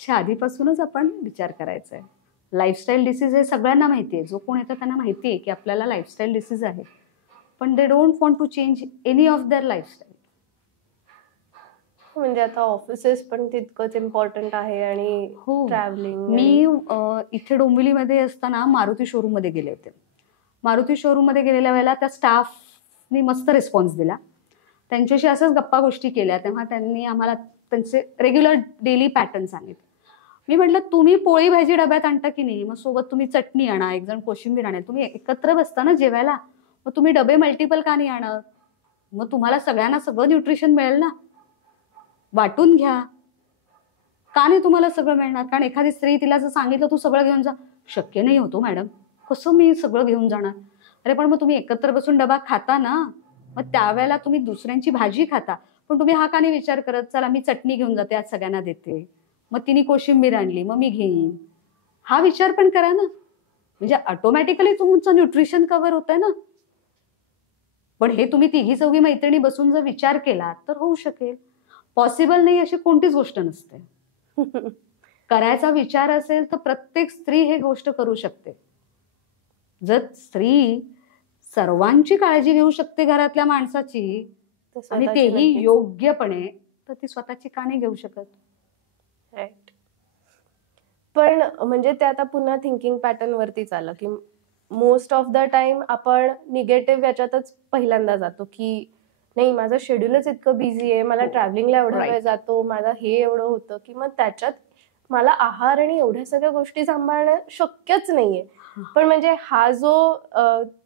ह्याच्या आधीपासूनच आपण विचार करायचा आहे. लाईफस्टाईल डिसीज हे सगळ्यांना माहिती आहे. जो कोण येतो त्यांना माहिती आहे की आपल्याला लाईफस्टाईल डिसीज आहे, पण they don't want to change any of their lifestyle. म्हणजे आता ऑफिसेस पण तितकंच इम्पॉर्टंट आहे आणि हो. ट्रॅव्हलिंग. मी इथे डोंबिवलीमध्ये असताना मारुती शोरूम मध्ये गेले होते. मारुती शोरूम मध्ये गेलेल्या वेळेला त्या स्टाफनी मस्त रिस्पॉन्स दिला. त्यांच्याशी असंच गप्पा गोष्टी केल्या. तेव्हा त्यांनी आम्हाला त्यांचे रेग्युलर डेली पॅटर्न सांगितलं. मी म्हटलं, तुम्ही पोळी भाजी डब्यात आणता की नाही, मग सोबत तुम्ही चटणी आणा, एक जण कोशिंबीर आणा, तुम्ही एकत्र बसता ना जेवायला, मग तुम्ही डबे मल्टिपल का नाही आणत? मग तुम्हाला सगळ्यांना सगळं न्यूट्रिशन मिळेल ना, वाटून घ्या. का नाही तुम्हाला सगळं मिळणार? कारण एखादी स्त्री तिला जर सांगितलं तू सगळं घेऊन जा, शक्य नाही होतो मॅडम, कसं मी सगळं घेऊन जाणार? अरे पण मग तुम्ही एकत्र बसून डबा खाता ना, मग त्यावेळेला तुम्ही दुसऱ्यांची भाजी खाता, पण तुम्ही हा का नाही विचार करत, चला मी चटणी घेऊन जाते, आज सगळ्यांना देते, मग तिने कोशिंबीर आणली मग मी घेईन, हा विचार पण करा ना. म्हणजे ऑटोमॅटिकली तुमचं न्यूट्रिशन कव्हर होतंय ना. पण हे तुम्ही तिघी चौघी मैत्रिणी बसून जर विचार केला तर होऊ शकेल. पॉसिबल नाही अशी कोणतीच गोष्ट नसते. करायचा विचार असेल तर प्रत्येक स्त्री हे गोष्ट करू शकते. जर स्त्री सर्वांची काळजी घेऊ शकते घरातल्या माणसाची, आणि तेही योग्यपणे, तर ती स्वतःची का नाही घेऊ शकत? राईट. पण म्हणजे ते आता पुन्हा थिंकिंग पॅटर्न वरतीच आलं की मोस्ट ऑफ द टाइम आपण निगेटिव्ह याच्यातच पहिल्यांदा जातो की नाही माझं शेड्यूलच इतकं बिझी आहे, मला ट्रॅव्हलिंगला एवढा वेळ जातो, माझं हे एवढं होतं की मग त्याच्यात मला आहार आणि एवढ्या सगळ्या गोष्टी सांभाळणं शक्यच नाहीये. पण म्हणजे हा जो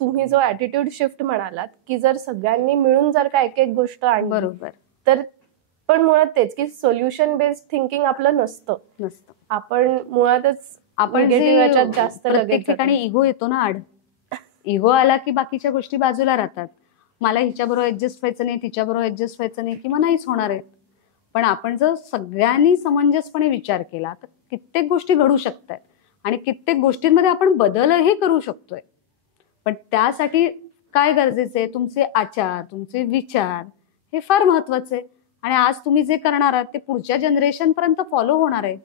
तुम्ही जो ऍटिट्यूड शिफ्ट म्हणालात की जर सगळ्यांनी मिळून जर का एक एक गोष्ट आणली, बरोबर, तर पण मुळात तेच की सोल्युशन बेस्ड थिंकिंग आपलं नसतं. आपण मुळातच आपण जास्त प्रत्येक ठिकाणी इगो येतो ना आड. इगो आला की बाकीच्या गोष्टी बाजूला राहतात. मला हिच्याबरोबर ऍडजस्ट व्हायचं नाही, तिच्याबरोबर ऍडजस्ट व्हायचं नाही, किंवा नाहीच होणार आहे. पण आपण जर सगळ्यांनी समंजसपणे विचार केला तर कित्येक गोष्टी घडू शकतात आणि कित्येक गोष्टींमध्ये आपण बदलही करू शकतोय. पण त्यासाठी काय गरजेचं आहे? तुमचे आचार, तुमचे विचार हे फार महत्वाचे आहे. आणि आज तुम्ही जे करणार आहात ते पुढच्या जनरेशन पर्यंत फॉलो होणार आहे.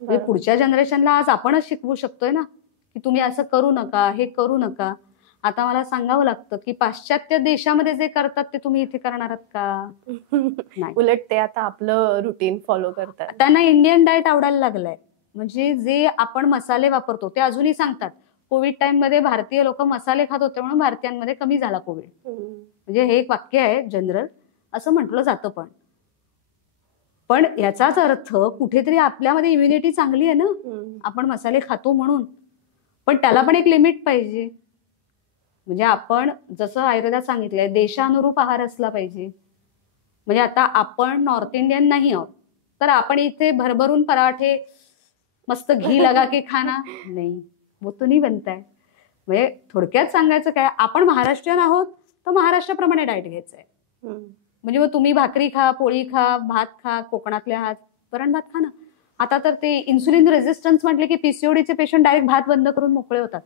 म्हणजे पुढच्या जनरेशनला आज आपणच शिकवू शकतोय ना की तुम्ही असं करू नका, हे करू नका. आता मला सांगावं लागतं की पाश्चात्य देशामध्ये जे करतात ते तुम्ही इथे करणार आहात का? नाही. उलट ते आता आपलं रुटीन फॉलो करतात. त्यांना इंडियन डाएट आवडायला लागलाय. म्हणजे जे आपण मसाले वापरतो ते अजूनही सांगतात कोविड टाइम मध्ये भारतीय लोक मसाले खात होते म्हणून भारतीयांमध्ये कमी झाला कोविड. म्हणजे हे एक वाक्य आहे जनरल, असं म्हटलं जातं. पण याचाच अर्थ कुठेतरी आपल्यामध्ये इम्युनिटी चांगली आहे ना, आपण मसाले खातो म्हणून. पण त्याला पण एक लिमिट पाहिजे. म्हणजे आपण जसं आयुर्वेदात सांगितलंय देशानुरूप आहार असला पाहिजे. म्हणजे आता आपण नॉर्थ इंडियन नाही आहोत तर आपण इथे भरभरून पराठे मस्त घी लगा के खाना नाही, वो तो नाही बनताय. म्हणजे थोडक्यात सांगायचं काय, आपण महाराष्ट्रीयन आहोत तर महाराष्ट्राप्रमाणे डाएट घ्यायचंय. म्हणजे मग तुम्ही भाकरी खा, पोळी खा, भात खा, कोकणातले आहात वरण भात खा ना. आता तर ते इन्सुलिन रेझिस्टन्स म्हटले की पीसीओडीचे पेशंट डायरेक्ट भात बंद करून मोकळे होतात.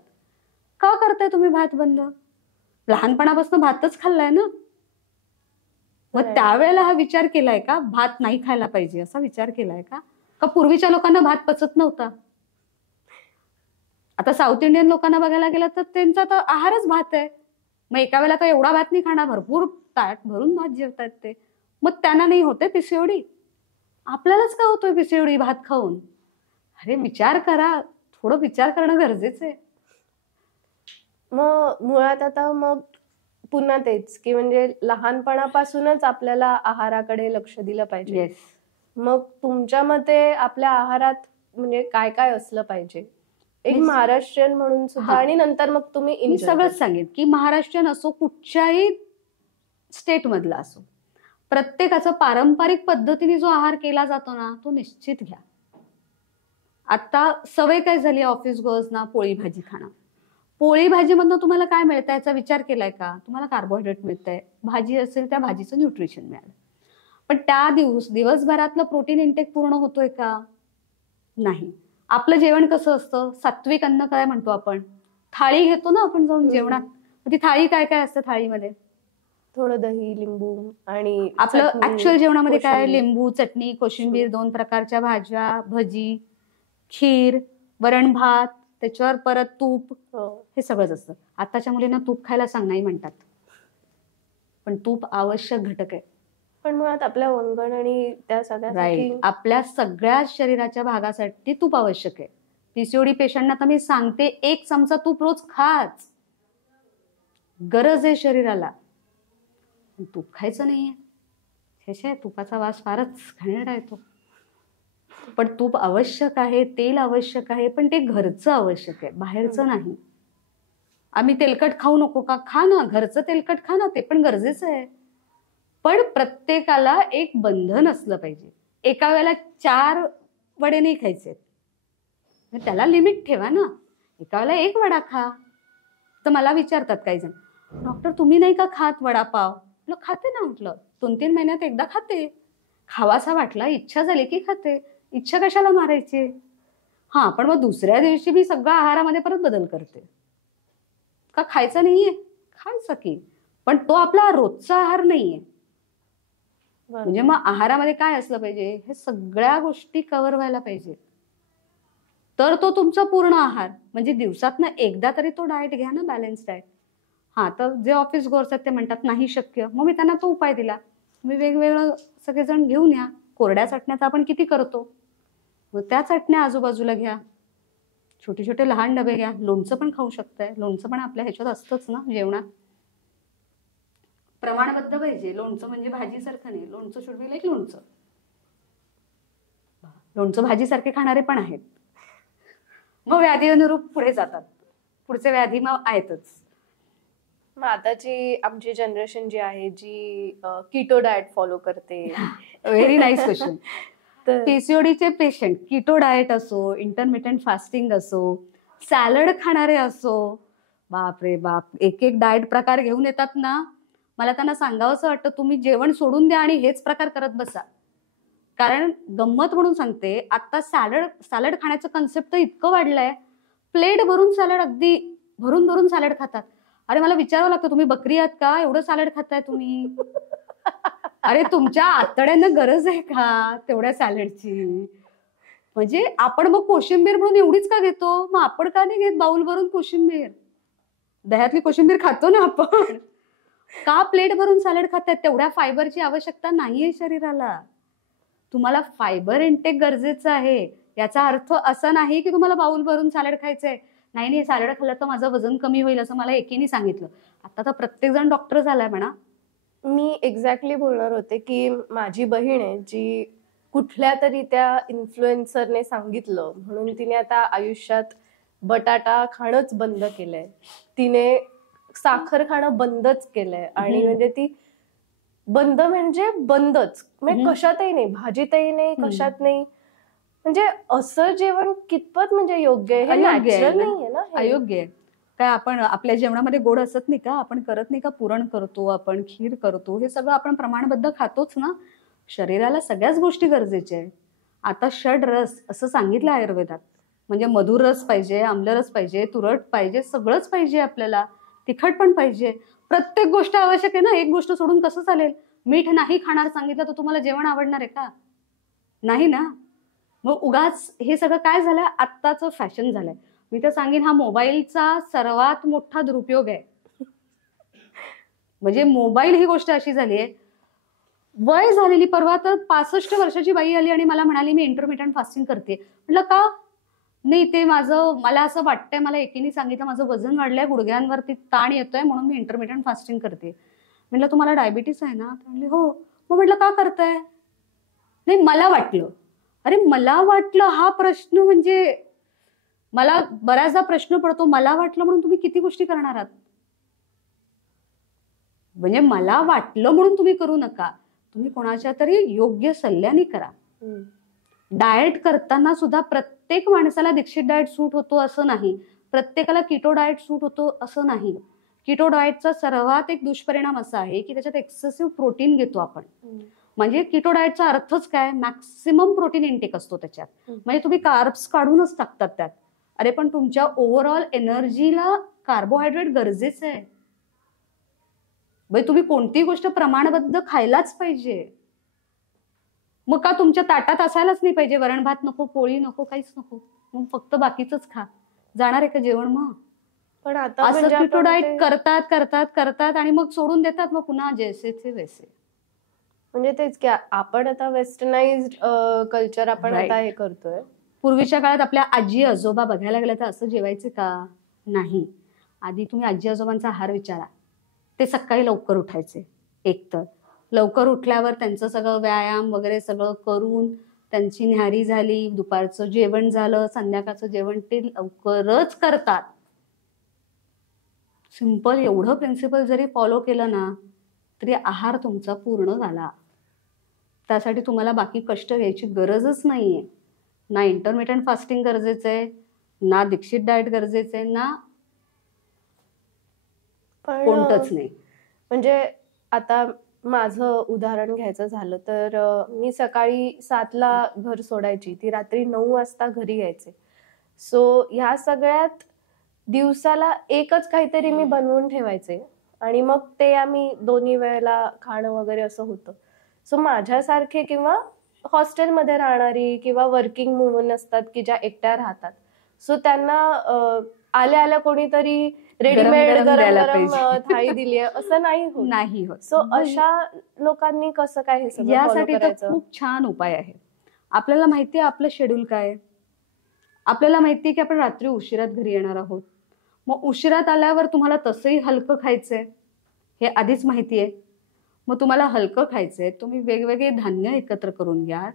का करताय तुम्ही भात बंद? लहानपणापासून भातच खाल्लाय ना. मग त्यावेळेला हा विचार केलाय का भात नाही खायला पाहिजे, असा विचार केलाय का? का पूर्वीच्या लोकांना भात पचत नव्हता? आता साऊथ इंडियन लोकांना बघायला गेलं तर त्यांचा तर आहारच भात आहे. मग एका वेळेला तर एवढा भात नाही खाणार, भरपूर ताट भरून भात जेवतात ते. मग त्यांना नाही होते पीसीओडी, आपल्यालाच का होतोय पीसीओडी भात खाऊन? अरे विचार करा, थोडं विचार करणं गरजेचं आहे. मग मुळात आता मग पुन्हा तेच की म्हणजे लहानपणापासूनच आपल्याला आहाराकडे लक्ष दिलं पाहिजे. मग तुमच्या मते आपल्या आहारात म्हणजे काय काय असलं पाहिजे एक महाराष्ट्रीयन म्हणून सुद्धा? आणि नंतर मग तुम्ही मी सगळंच सांगेन की महाराष्ट्रीयन असो कुठच्याही स्टेट मधला असो, प्रत्येकाचा पारंपरिक पद्धतीने जो आहार केला जातो ना तो निश्चित घ्या. आता सवय काय झाली ऑफिस गर्ल्स ना पोळी भाजी खाणं. पोळी भाजीमधनं तुम्हाला काय मिळतं याचा विचार केलाय का? तुम्हाला कार्बोहायड्रेट मिळतंय, भाजी असेल त्या भाजीचं न्यूट्रिशन मिळालं. पण त्या दिवसभरातलं प्रोटीन इंटेक पूर्ण होतोय का? नाही. आपलं जेवण कसं असतं? सात्विक अन्न काय म्हणतो आपण? थाळी घेतो ना आपण जाऊन जेवणात. ती थाळी काय काय असतं थाळीमध्ये? थोडं दही, लिंबू आणि आपलं चटणी, ऍक्च्युअल जेवणामध्ये काय कोशिंबीर. लिंबू, चटणी, कोशिंबीर, 2 प्रकारच्या भाज्या, भजी, खीर, वरण भात, त्याच्यावर परत तूप, हो. हे सगळंच असतं. आताच्या मुलींना तूप खायला सांग, नाही म्हणतात. पण तूप आवश्यक घटक आहे. पण मुळात आपल्या वंगण आणि त्या सगळ्यासाठी राईट. आपल्या सगळ्या शरीराच्या भागासाठी तूप आवश्यक आहे. पीसीओडी पेशंटना तर मी सांगते 1 चमचा तूप रोज खाच, गरज आहे शरीराला. पण तूप खायचं नाहीये. हे तुपाचा वास फारच घाणेरडा येतो. पण तूप आवश्यक आहे, तेल आवश्यक आहे, पण ते घरचं आवश्यक आहे, बाहेरचं नाही. आम्ही तेलकट खाऊ नको का? खा ना, घरचं तेलकट खा ना, ते पण गरजेचं आहे. पण प्रत्येकाला एक बंधन असलं पाहिजे. एका वेळेला 4 वडे नाही खायचे, त्याला लिमिट ठेवा ना. एका वेळेला 1 वडा खा. तर मला विचारतात काही जण, डॉक्टर तुम्ही नाही का खात वडापाव? म्हटलं खाते ना. म्हटलं 2-3 महिन्यात एकदा खाते. खावासा वाटला, इच्छा झाली की खाते. इच्छा कशाला मारायची? हा, पण मग दुसऱ्या दिवशी मी सगळं आहारामध्ये परत बदल करते. का खायचं नाहीये? खायचं की, पण तो आपला रोजचा आहार नाहीये. म्हणजे मग आहारामध्ये काय असलं पाहिजे, हे सगळ्या गोष्टी कव्हर व्हायला पाहिजे, तर तो तुमचा पूर्ण आहार. म्हणजे दिवसातनं एकदा तरी तो डाएट घ्या ना, बॅलन्स डाएट. हा, तर जे ऑफिस गोअर्स आहेत ते म्हणतात नाही शक्य, मग मी त्यांना तो उपाय दिला. तुम्ही वेगवेगळं सगळेजण घेऊन या. कोरड्या चटण्याचा आपण किती करतो, मग त्या चटण्या आजूबाजूला घ्या. छोटे छोटे लहान डबे घ्या. लोणचं पण खाऊ शकताय. लोणचं पण आपल्या ह्याच्यात असतंच ना जेवणात. प्रमाणबद्ध पाहिजे. लोणचं म्हणजे भाजीसारखं नाही. लोणचं शुड बी लाईक लोणचं. लोणचं भाजीसारखे खाणारे पण आहेत. मग व्याधी अनुरूप पुढे जातात. पुढचे व्याधी मग आहेतच. मग आताची आमची जनरेशन जी आहे, जी कीटो डाएट फॉलो करते. Very nice question. तर पीसीओडीचे पेशंट कीटो डाएट असो, इंटरमिटंट फास्टिंग असो, सॅलड खाणारे असो, बापरे बाप, एक एक डाएट प्रकार घेऊन येतात ना. मला त्यांना सांगावंसं वाटतं, तुम्ही जेवण सोडून द्या आणि हेच प्रकार करत बसा. कारण गंमत म्हणून सांगते, आता सॅलड खाण्याचं कन्सेप्ट तर इतकं वाढलंय. प्लेट भरून सॅलड, अगदी भरून भरून सॅलड खातात. अरे मला विचारावं लागतं, तुम्ही बकरी आहात का? एवढं सॅलड खाताय तुम्ही? अरे तुमच्या आतड्यांना गरज आहे का तेवढ्या सॅलडची? म्हणजे आपण मग कोशिंबीर म्हणून एवढीच का घेतो? मग आपण का नाही घेत बाउल भरून कोशिंबीर? दह्यातली कोशिंबीर खातो ना आपण. का प्लेट भरून सॅलड खातायत? तेवढ्या फायबरची आवश्यकता नाहीये शरीराला. तुम्हाला फायबर इंटेक गरजेचं आहे. याचा अर्थ असा नाही की तुम्हाला बाउल भरून सॅलड खायचंय. नाही, सॅलड खाल्लं तर माझं वजन कमी होईल असं मला एकीने सांगितलं. आता तर प्रत्येक जण डॉक्टर झालाय म्हणा. मी एक्झॅक्टली बोलणार होते की माझी बहीण आहे, जी कुठल्या तरी त्या इन्फ्लुएन्सरने सांगितलं म्हणून तिने आता आयुष्यात बटाटा खाणंच बंद केलंय. तिने साखर खाणं बंदच केलंय. आणि म्हणजे ती बंद म्हणजे बंदच, म्हणजे कशातही नाही, भाजीतही नाही, कशात नाही. म्हणजे असं जेवण कितपत म्हणजे योग्य आहे? हे नॅचरल नाहीये ना. अयोग्य आहे. काय आपण आपल्या जेवणामध्ये गोड असत नाही का? आपण करत नाही का? पुरण करतो आपण, खीर करतो, हे सगळं आपण प्रमाणबद्ध खातोच ना. शरीराला सगळ्याच गोष्टी गरजेच्या आहेत. आता षड रस असं सांगितलं आयुर्वेदात. म्हणजे मधुर रस पाहिजे, आम्लरस पाहिजे, तुरट पाहिजे, सगळंच पाहिजे आपल्याला. तिखट पण पाहिजे. प्रत्येक गोष्ट आवश्यक आहे ना. एक गोष्ट सोडून कसं चालेल? मीठ नाही खाणार सांगितलं तर तुम्हाला जेवण आवडणार आहे का? नाही ना. मग उगाच हे सगळं काय झालं, आत्ताचं फॅशन झालंय. मी तर सांगेन, हा मोबाईलचा सर्वात मोठा दुरुपयोग आहे. म्हणजे मोबाईल ही गोष्ट अशी झाली आहे, वय झालेली, परवा तर 65 वर्षाची बाई आली आणि मला म्हणाली मी इंटरमिटंट फास्टिंग करते. म्हटलं का? नाही, ते मला असं वाटतंय, मला एकीने सांगितलं माझं वजन वाढलंय, गुडघ्यांवरती ताण येतोय म्हणून मी इंटरमिटंट फास्टिंग करते. म्हटलं तुम्हाला डायबिटीस आहे ना? म्हणले हो. मग म्हटलं का करताय? नाही, मला वाटलं. अरे मला वाटलं हा प्रश्न, म्हणजे मला बऱ्याचदा प्रश्न पडतो, मला वाटलं म्हणून तुम्ही किती गोष्टी करणार आहात? म्हणजे मला वाटलं म्हणून तुम्ही करू नका. तुम्ही कोणाच्या तरी योग्य सल्ल्याने करा. डाएट करताना सुद्धा प्रत्येक माणसाला दीक्षित डाएट सूट होतो असं नाही. प्रत्येकाला कीटो डाएट सूट होतो असं नाही. कीटो डाएटचा सर्वात एक दुष्परिणाम असा आहे की त्याच्यात एक्सेसिव्ह प्रोटीन घेतो आपण. म्हणजे कीटो डाएटचा अर्थच काय? मॅक्सिमम प्रोटीन इनटेक असतो त्याच्यात. म्हणजे तुम्ही कार्ब्स काढूनच टाकतात त्यात. अरे पण तुमच्या ओव्हरऑल एनर्जीला कार्बोहायड्रेट गरजेचं आहे. बाई तुम्ही कोणतीही गोष्ट प्रमाणबद्ध खायलाच पाहिजे. मग का तुमच्या ताटात असायलाच नाही पाहिजे, वरण भात नको, पोळी नको, काहीच नको, मग फक्त बाकीचंच खा, जाणार आहे का जेवण? मग पण आता असं म्हणजे किटो आपण डाएट ते- करतात करतात करतात आणि मग सोडून देतात, मग पुन्हा जैसे थे वैसे. म्हणजे तेच की आपण आता वेस्टर्नाइज्ड कल्चर आपण Right. आता हे करतोय. पूर्वीच्या काळात आपल्या आजी आजोबा बघायला गेलं तर असं जेवायचे का? नाही. आधी तुम्ही आजी आजोबांचा आहार विचारा, ते सकाळी लवकर उठायचे. एकतर लवकर उठल्यावर त्यांचं सगळं व्यायाम वगैरे सगळं करून त्यांची न्याहारी झाली, दुपारचं जेवण झालं, संध्याकाळचं जेवण ते लवकरच करतात. सिंपल एवढं प्रिन्सिपल जरी फॉलो केलं ना तरी आहार तुमचा पूर्ण झाला. त्यासाठी तुम्हाला बाकी कष्ट घ्यायची गरजच नाहीये. ना इंटरमिटंट फास्टिंग गरजेचं आहे, ना दीक्षित डाएट गरजेचं आहे, ना पण कोणतंच नाही. म्हणजे आता माझं उदाहरण घ्यायचं झालं तर मी सकाळी 7ला घर सोडायची, ती रात्री 9 वाजता घरी यायचे. सो ह्या सगळ्यात दिवसाला एकच काहीतरी मी बनवून ठेवायचे आणि मग ते आम्ही दोन्ही वेळेला खाणं वगैरे असं होतं. सो माझ्यासारखे किंवा हॉस्टेलमध्ये राहणारी किंवा वर्किंग वुमन असतात की ज्या एकट्या राहतात, सो त्यांना आल्या आल्या कोणीतरी रेडीमेड गरम गरम द्यायला गरम पाहिजे. थाळी दिली आहे असं नाही होत. नाही होत. सो अशा लोकांनी कसं काय हे सगळं follow यासाठी तर करायचं? खूप छान उपाय आहे. आपल्याला माहिती आहे आपलं शेड्यूल काय आहे. आपल्याला माहिती आहे की आपण रात्री उशिरात घरी येणार आहोत. मग उशिरात आल्यावर तुम्हाला तसंही हलकं खायचंय, हे आधीच माहिती आहे. मग तुम्हाला हलकं खायचंय, तुम्ही वेगवेगळे धान्य एकत्र करून घ्या,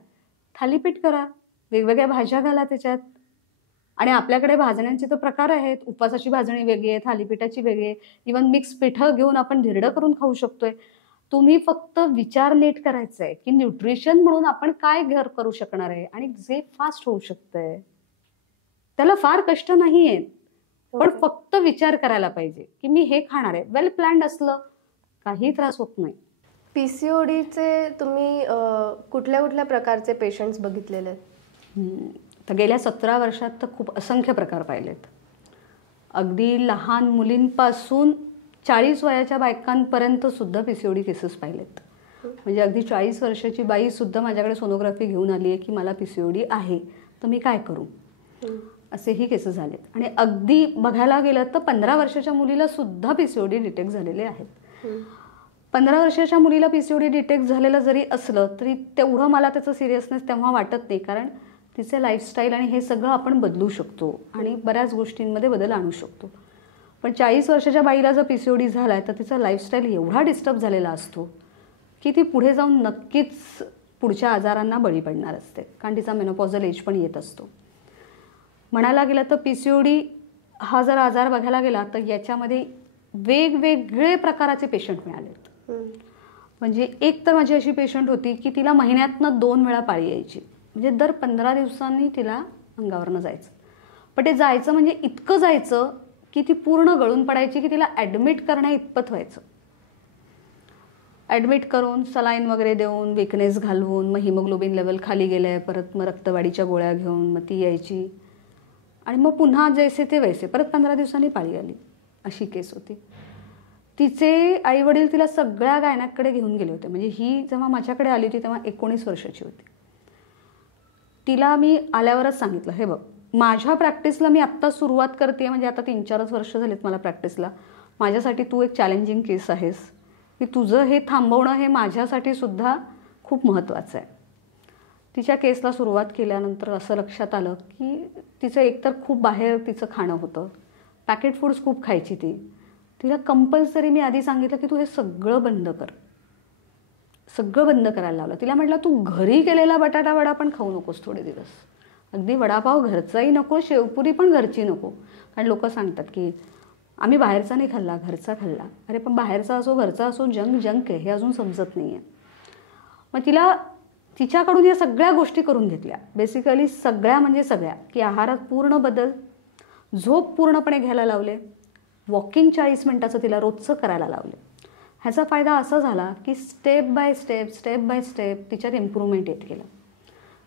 थालीपीठ करा, वेगवेगळ्या भाज्या घाला त्याच्यात. आणि आपल्याकडे भाजण्यांचे तर प्रकार आहेत. उपवासाची भाजणी वेगळी आहे, थालीपीठाची वेगळी आहे, इव्हन मिक्स पिठं घेऊन आपण धिरडं करून खाऊ शकतोय. तुम्ही फक्त विचार नीट करायचा आहे की न्यूट्रिशन म्हणून आपण काय घर करू शकणार आहे आणि जे फास्ट होऊ शकतंय त्याला फार कष्ट नाही आहेत. पण Okay. फक्त विचार करायला पाहिजे की मी हे खाणार आहे. वेल प्लॅन्ड असलं काही त्रास होत नाही. पीसीओडीचे तुम्ही कुठल्या कुठल्या प्रकारचे पेशंट्स बघितलेले आहेत? तर गेल्या 17 वर्षात तर खूप असंख्य प्रकार पाहिलेत. अगदी लहान मुलींपासून 40 वयाच्या बायकांपर्यंत सुद्धा पीसीओडी केसेस पाहिलेत. म्हणजे अगदी 40 वर्षाची बाई सुद्धा माझ्याकडे सोनोग्राफी घेऊन आली आहे की मला पीसीओडी आहे, तर मी काय करू, असेही केसेस झालेत. आणि अगदी बघायला गेलं तर 15 वर्षाच्या मुलीला सुद्धा पीसीओडी डिटेक्ट झालेले आहेत. 15 वर्षाच्या मुलीला पीसीओडी डिटेक्ट झालेलं जरी असलं तरी तेवढं मला त्याचं सिरियसनेस तेव्हा वाटत नाही, कारण तिचे लाईफस्टाईल आणि हे सगळं आपण बदलू शकतो आणि बऱ्याच गोष्टींमध्ये बदल आणू शकतो. पण 40 वर्षाच्या बाईला जर पीसीओडी झाला आहे तर तिचा लाईफस्टाईल एवढा डिस्टर्ब झालेला असतो की ती पुढे जाऊन नक्कीच पुढच्या आजारांना बळी पडणार असते, कारण तिचा मेनोपॉझल एज पण येत असतो. म्हणायला गेलं तर पीसीओडी हा जर आजार बघायला गेला तर याच्यामध्ये वेगवेगळे प्रकाराचे पेशंट मिळालेत. म्हणजे एक तर माझी अशी पेशंट होती की तिला महिन्यातनं 2 वेळा पाळी यायची, म्हणजे दर 15 दिवसांनी तिला अंगावरनं जायचं. पण ते जायचं म्हणजे इतकं जायचं की ती पूर्ण गळून पडायची की तिला ॲडमिट करण्या इतपत व्हायचं. ॲडमिट करून सलाईन वगैरे देऊन विकनेस घालवून मग हिमोग्लोबिन लेवल खाली गेलं, परत मग रक्तवाढीच्या गोळ्या घेऊन मग ती यायची आणि मग पुन्हा जैसे ते वैसे परत 15 दिवसांनी पाळी आली. अशी केस होती. तिचे आईवडील तिला सगळ्या गायनाकडे घेऊन गेले होते. म्हणजे ही जेव्हा माझ्याकडे आली होती तेव्हा 19 वर्षाची होती. तिला मी आल्यावरच सांगितलं, हे बघ माझ्या प्रॅक्टिसला मी आत्ता सुरुवात करते, म्हणजे आता 3-4 वर्ष झालेत मला प्रॅक्टिसला, माझ्यासाठी तू एक चॅलेंजिंग केस आहेस की तुझं हे थांबवणं हे माझ्यासाठी सुद्धा खूप महत्त्वाचं आहे. तिच्या केसला सुरुवात केल्यानंतर असं लक्षात आलं की तिचं एकतर खूप बाहेर तिचं खाणं होतं, पॅकेट फूड्स खूप खायची ती. तिला कंपल्सरी मी आधी सांगितलं की तू हे सगळं बंद कर, सगळं बंद करायला लावलं. तिला म्हटलं तू घरी केलेला बटाटा वडा पण खाऊ नकोस थोडे दिवस, अगदी वडापाव घरचाही नको, शेवपुरी पण घरची नको. कारण लोक सांगतात की आम्ही बाहेरचा नाही खाल्ला, घरचा खाल्ला. अरे पण बाहेरचा असो घरचा असो जंक आहे, हे अजून समजत नाही आहे. मग तिला तिच्याकडून या सगळ्या गोष्टी करून घेतल्या, बेसिकली सगळ्या म्हणजे सगळ्या, की आहारात पूर्ण बदल, झोप पूर्णपणे घ्यायला लावले, वॉकिंग 40 मिनिटाचं तिला रोजचं करायला लावले. ह्याचा फायदा असा झाला की स्टेप बाय स्टेप तिच्यात इम्प्रूव्हमेंट येत गेलं.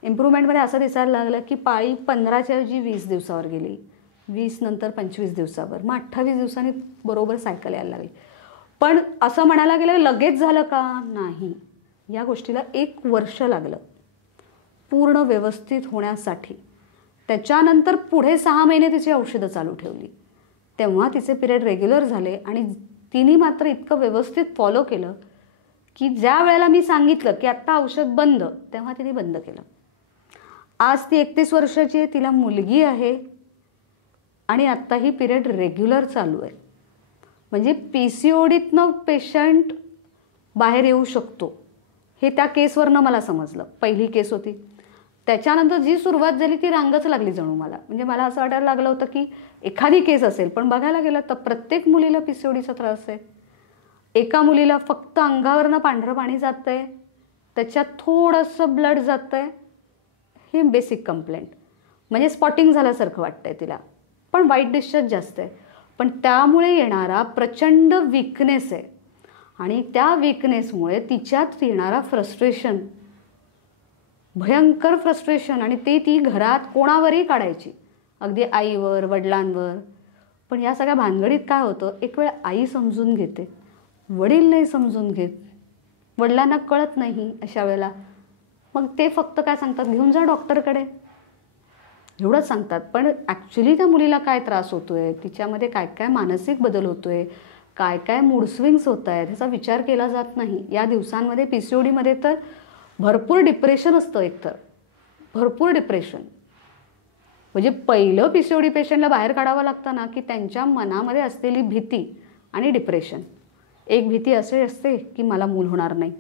इम्प्रूव्हमेंटमध्ये असं दिसायला लागलं की पाळी 15च्या ऐवजी 20 दिवसावर गेली, 20 नंतर 25 दिवसावर, मग 28 दिवसांनी बरोबर सायकल यायला लागली. पण असं म्हणायला गेलं लगेच झालं का? नाही. या गोष्टीला 1 वर्ष लागलं पूर्ण व्यवस्थित होण्यासाठी. त्याच्यानंतर पुढे 6 महिने तिची औषधं चालू ठेवली, तेव्हा तिचे पिरियड रेग्युलर झाले. आणि तिने मात्र इतकं व्यवस्थित फॉलो केलं की ज्या वेळेला मी सांगितलं की आत्ता औषध बंद, तेव्हा तिने बंद केलं. आज ती 31 वर्षाची आहे, तिला मुलगी आहे आणि आत्ताही पिरियड रेग्युलर चालू आहे. म्हणजे PCODतनं पेशंट बाहेर येऊ शकतो हे त्या केसवरनं मला समजलं. पहिली केस होती, त्याच्यानंतर जी सुरुवात झाली ती रांगच लागली जणू मला. म्हणजे मला असं वाटायला लागलं होतं की एखादी केस असेल, पण बघायला गेलं तर प्रत्येक मुलीला PCODचा त्रास आहे. एका मुलीला फक्त अंगावरनं पांढरं पाणी जातं आहे, त्याच्यात थोडंसं ब्लड जातं आहे, ही बेसिक कंप्लेंट. म्हणजे स्पॉटिंग झाल्यासारखं वाटतं आहे तिला, पण वाईट डिस्चार्ज जास्त आहे. पण त्यामुळे येणारा प्रचंड वीकनेस आहे आणि त्या वीकनेसमुळे तिच्यात येणारा फ्रस्ट्रेशन, भयंकर फ्रस्ट्रेशन, आणि ते ती घरात कोणावरही काढायची, अगदी आईवर, वडिलांवर. पण या सगळ्या भानगडीत काय होतं, एक वेळ आई समजून घेते, वडील नाही समजून घेत, वडिलांना कळत नाही अशा वेळेला. मग ते फक्त काय सांगतात, घेऊन जा डॉक्टरकडे, एवढंच सांगतात. पण ॲक्च्युली त्या मुलीला काय त्रास होतो आहे, तिच्यामध्ये काय काय मानसिक बदल होतो आहे, काय काय मूड स्विंग्स होत आहेत, ह्याचा विचार केला जात नाही. या दिवसांमध्ये PCODमध्ये तर भरपूर डिप्रेशन असतं, एकतर भरपूर डिप्रेशन. म्हणजे पहिलं PCOD पेशंटला बाहेर काढावं लागतं ना की त्यांच्या मनामध्ये असलेली भीती आणि डिप्रेशन. एक भीती असे असते की मला मूल होणार नाही,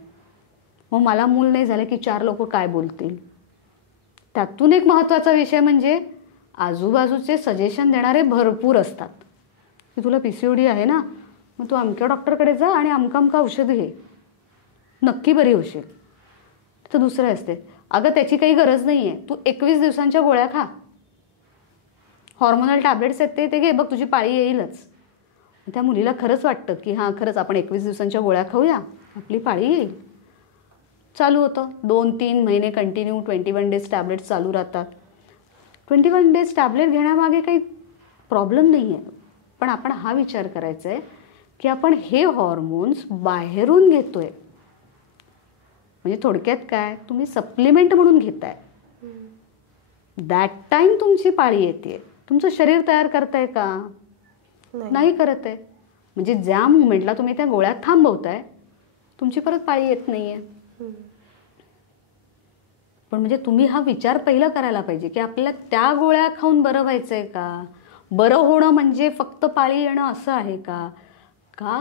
मग मला मूल नाही झालं की 4 लोक काय बोलतील. त्यातून एक महत्त्वाचा विषय म्हणजे आजूबाजूचे सजेशन देणारे भरपूर असतात की तुला PCOD आहे ना, मग तू अमक्या डॉक्टरकडे जा आणि अमका औषध घे, नक्की बरी होशील. तर दुसरं असते, अगं त्याची काही गरज नाही आहे, तू 21 दिवसांच्या गोळ्या खा, हॉर्मोनल टॅबलेट्स आहेत ते घे, बघ तुझी पाळी येईलच. त्या मुलीला खरंच वाटतं की हां खरंच आपण 21 दिवसांच्या गोळ्या खाऊया, आपली पाळी येईल. चालू होतं 2-3 महिने कंटिन्यू 21 डेज टॅबलेट्स चालू राहतात. 21 डेज टॅबलेट घेण्यामागे काही प्रॉब्लेम नाही आहे, पण आपण हा विचार करायचा आहे की आपण हे हॉर्मोन्स बाहेरून घेतोय. म्हणजे थोडक्यात काय, तुम्ही सप्लिमेंट म्हणून घेताय. दॅट टाईम तुमची पाळी येते, तुमचं शरीर तयार करताय का? नाही करत आहे. म्हणजे ज्या मुमेंटला तुम्ही त्या गोळ्या थांबवताय, तुमची परत पाळी येत नाही आहे. पण म्हणजे तुम्ही हा विचार पहिला करायला पाहिजे की आपल्याला त्या गोळ्या खाऊन बरं व्हायचं आहे का? बरं होणं म्हणजे फक्त पाळी येणं असं आहे का? का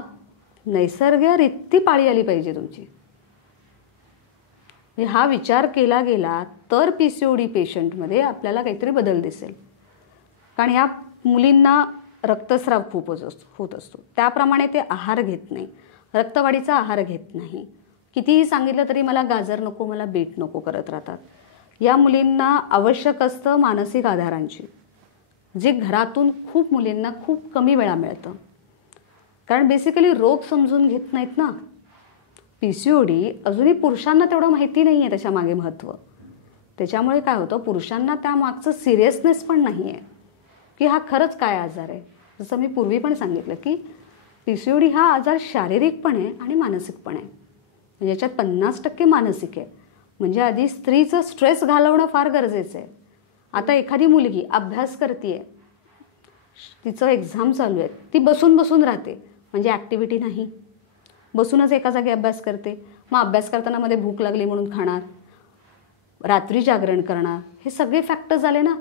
नैसर्गिकरित्या पाळी आली पाहिजे तुमची? हा विचार केला गेला तर PCOD पेशंटमध्ये आपल्याला काहीतरी बदल दिसेल. कारण या मुलींना रक्तस्राव खूप होत असतो, त्याप्रमाणे ते आहार घेत नाही, रक्तवाढीचा आहार घेत नाही. कितीही सांगितलं तरी मला गाजर नको, मला बीट नको करत राहतात. या मुलींना आवश्यक असतं मानसिक आधारांची, जे घरातून खूप मुलींना खूप कमी वेळा मिळतं. कारण बेसिकली रोग समजून घेत नाहीत ना. PCOD अजूनही पुरुषांना तेवढं माहिती नाही आहे त्याच्या मागे महत्त्व. त्याच्यामुळे काय होतं, पुरुषांना त्यामागचं सिरियसनेस पण नाही आहे की हा खरंच काय आजार आहे. जसं मी पूर्वी पण सांगितलं की PCOD हा आजार शारीरिक पण आहे आणि मानसिक पण आहे. म्हणजे याच्यात 50% मानसिक आहे. म्हणजे आधी स्त्रीचं स्ट्रेस घालवणं फार गरजेचं आहे. आता एखादी मुलगी अभ्यास करते, तिचं एक्झाम चालू आहे, ती बसून बसून राहते, म्हणजे ॲक्टिव्हिटी नाही, बसूनच एका जागी अभ्यास करते. मग अभ्यास करताना मध्ये भूक लागली म्हणून खाणार, रात्री जागरण करणार, हे सगळे फॅक्टर्स आले ना.